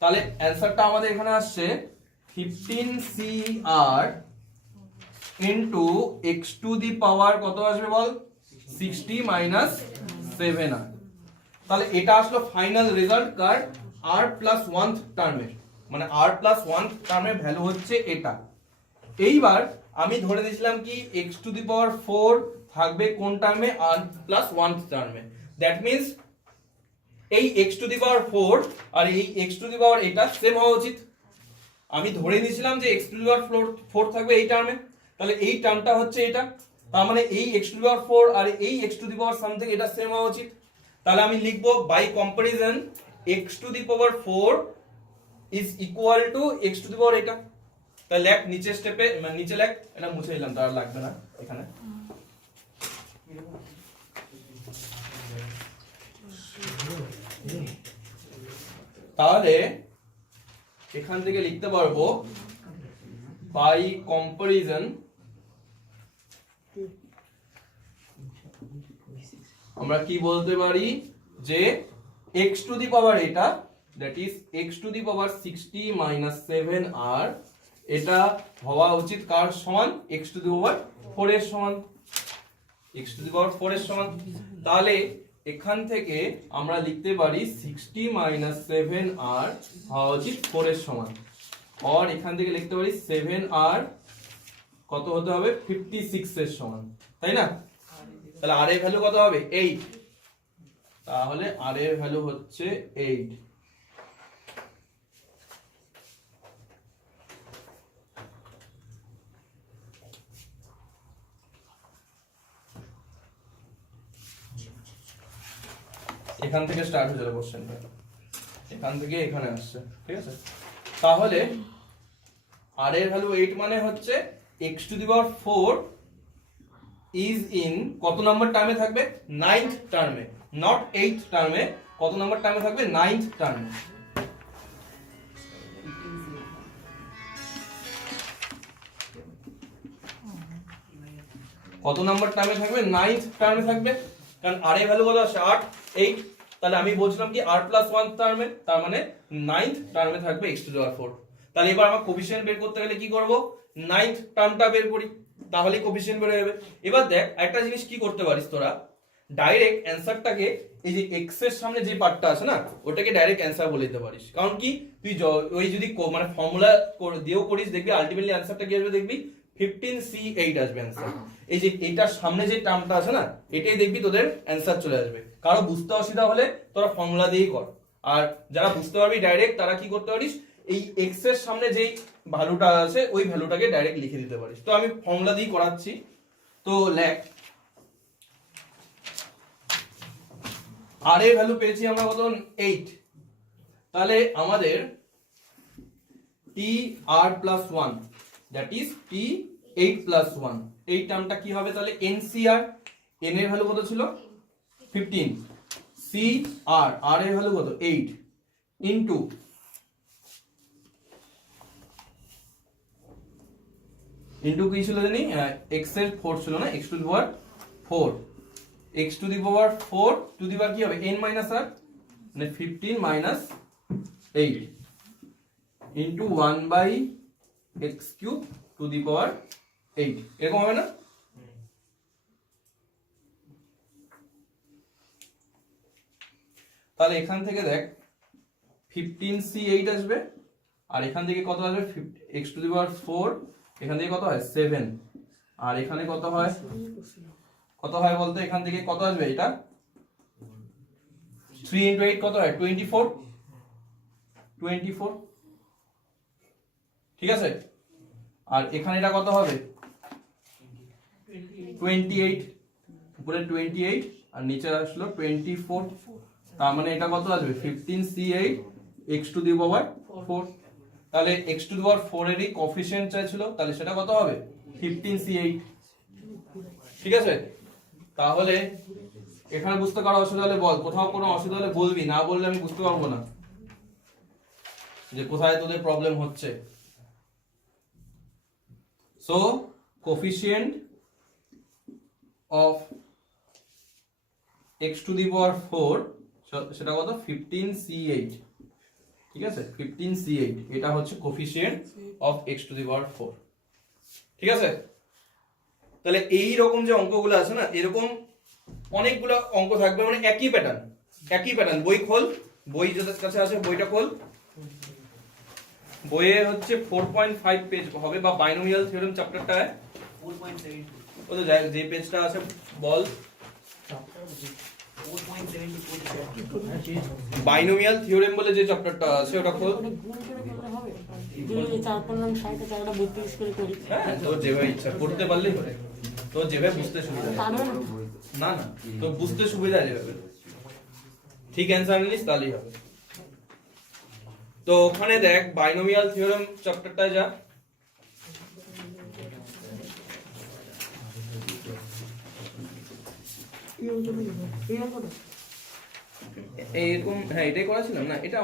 তাহলে অ্যানসারটা আমাদের এখানে আসছে 15 cr into x to the power কত আসবে বল? 60 minus 7r। তাহলে এটা আসলো ফাইনাল রেজাল্ট কার? r plus 1th টার্মের, মানে r plus 1th টার্মের ভ্যালু হচ্ছে এটা। এইবার আমি ধরে দিয়েছিলাম কি x to the power 4 থাকবে কোন টার্মে? r plus 1th টার্মে। দ্যাট মিন্স এই x to the power 4 আর এই x to the power এটা সেম হওয়া উচিত। আমি ধরে নিয়েছিলাম যে x to the power 4 থাকবে এই টার্মে, তাহলে এই টার্মটা হচ্ছে এটা, তার মানে এই x to the power 4 আর এই x to the power something এটা সেম হওয়া উচিত। তাহলে আমি লিখবো by comparison x to the power 4 is equal to x to the power এটা। তাহলে লেখ নিচে স্টেপে, মানে নিচে লেখ, এটা মুছে দিলাম, তার লাগবে না এখানে। তাহলে এখান থেকে লিখতে পারবো বাই কম্পারিজন আমরা কি বলতে পারি যে x to the power এটা, that is x to the power 60 minus 7r, এটা হওয়া উচিত কার সমান? x to the power 4 এর সমান, x to the power 4 এর সমান। তাহলে এখান থেকে আমরা লিখতে পারি 60 minus 7r হওয়া উচিত 4 এর সমান। और এখান থেকে লিখতে পারি 7r কত হতে হবে 56 এর সমান, তাই না? তাহলে r এর ভ্যালু কত হবে 8, তাহলে r এর ভ্যালু হচ্ছে 8। এখান থেকে স্টার্ট হয়ে যাবে কোশ্চেনটা, এখান থেকে এখানে আসছে, ঠিক আছে? তাহলে r এর ভ্যালু 8 মানে হচ্ছে x to the power 4 is in কত নাম্বার টার্মে থাকবে 9th টার্মে, নট 8th টার্মে। কত নাম্বার টার্মে থাকবে 9th টার্মে। কত নাম্বার টার্মে থাকবে 9th টার্মে থাকবে, কারণ r এর ভ্যালু কত আছে 8 8, তাহলে আমি বলছিলাম কি r প্লাস 1 টার্মে, তার মানে 9th টার্মে থাকবে x টু দি পাওয়ার 4। তাহলে এবার আমার কোফিশিয়েন্ট বের করতে গেলে কি করব 9th টার্মটা বের করি, তাহলে কোফিশিয়েন্ট বের হবে। এবার দেখ একটা জিনিস কি করতে পারিস তোরা, ডাইরেক্ট অ্যানসারটাকে এই যে x এর সামনে যে পার্টটা আছে না ওটাকে ডাইরেক্ট অ্যানসার বলে দিতে পারিস। কারণ কি তুই ওই যদি মানে ফর্মুলা দিয়েও করিস দেখবি আলটিমেটলি অ্যানসারটা কি আসবে, দেখবি 15C8 আসবে অ্যানসার। এই যে এটার সামনে যে টার্মটা আছে না এটাই দেখবি তোদের অ্যানসার চলে আসবে। কারো বুঝতে অসুবিধা হলে তোরা ফর্মুলা দিয়েই কর, আর যারা বুঝতে পারবি ডাইরেক্ট তারা কি করতে পারিস এই x এর সামনে যেই ভ্যালুটা আছে ওই ভ্যালুটাকে ডাইরেক্ট লিখে দিতে পারিস। তো আমি ফর্মুলা দিয়ে করাচ্ছি, তো লেখ r এর ভ্যালু পেয়েছি আমরা কত 8, তাহলে আমাদের tr plus 1 that is t8 plus 1 এই টার্মটা কি হবে, তাহলে ncr, n এর ভ্যালু কত ছিল 15, cr, r এর ভ্যালু কত 8 ইনটু কি ছিল জানি x এর 4 ছিল না, x to the power 4, x to the power 4 to the power কি হবে n মাইনাস r, মানে 15 minus 8 into 1 by x cube to the power 8, এরকম হবে না? তাহলে এখান থেকে দেখ 15C8 আসবে, আর এখান থেকে কত আসবে x টু দি পাওয়ার 4, এখান থেকে কত হয় 7, আর এখানে কত হয় বলতো, এখান থেকে কত আসবে এটা 3 into 8 কত হয় 24, ঠিক আছে? আর এখানে এটা কত হবে 28, উপরে 28 আর নিচে আসলো 24, তার মানে এটা কত আসবে 15C8 x to the power 4। তাহলে x টু দি পাওয়ার 4 এরই কোফিশিয়েন্ট চাইছিল, তাহলে সেটা কত হবে 15C8, ঠিক আছে? তাহলে এখানে বুঝতে কারো অসুবিধা হলে বল, কোথাও কোনো অসুবিধা হলে বলবি, না বললে আমি বুঝতে পারবো না যে কোথায় তোদের প্রবলেম হচ্ছে। So coefficient of x to the power 4 সেটা কত 15C8, ঠিক আছে? 15C8 এটা হচ্ছে coefficient of x to the power 4, ঠিক আছে? তাহলে এই রকম যে অঙ্কগুলো আছে না এরকম অনেকগুলো অঙ্ক থাকবে, মানে একই প্যাটার্ন। বই খোল, বই যাদের কাছে আছে বইটা খোল, বইয়ে হচ্ছে 4.5 পেজ হবে, বা বাইনোমিয়াল থিওরেম চ্যাপ্টারটা 4.72 ও তো যে পেজটা আছে বল, 4.72 বাইনোমিয়াল থিওরেম বলে যে চ্যাপ্টারটা আছে ওটা খোল। হ্যাঁ তোর যেভাবে ইচ্ছা করতে পারলেই হবে, তোর যেভাবে বুঝতে সুবিধা না তো বুঝতে সুবিধা যেভাবে ঠিক অ্যান্সার নিস তাহলেই হবে। তো ওখানে দেখ বাইনোমিয়াল থিওরেম চ্যাপ্টারটা যা, এরকম, হ্যাঁ এটাই করেছিলাম না, এটা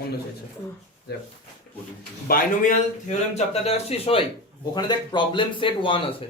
অন্য চাইছে। দেখ বাইনোমিয়াল থিওরেম চ্যাপ্টারটা আসছে সবাই, ওখানে দেখ প্রবলেম সেট 1 আছে,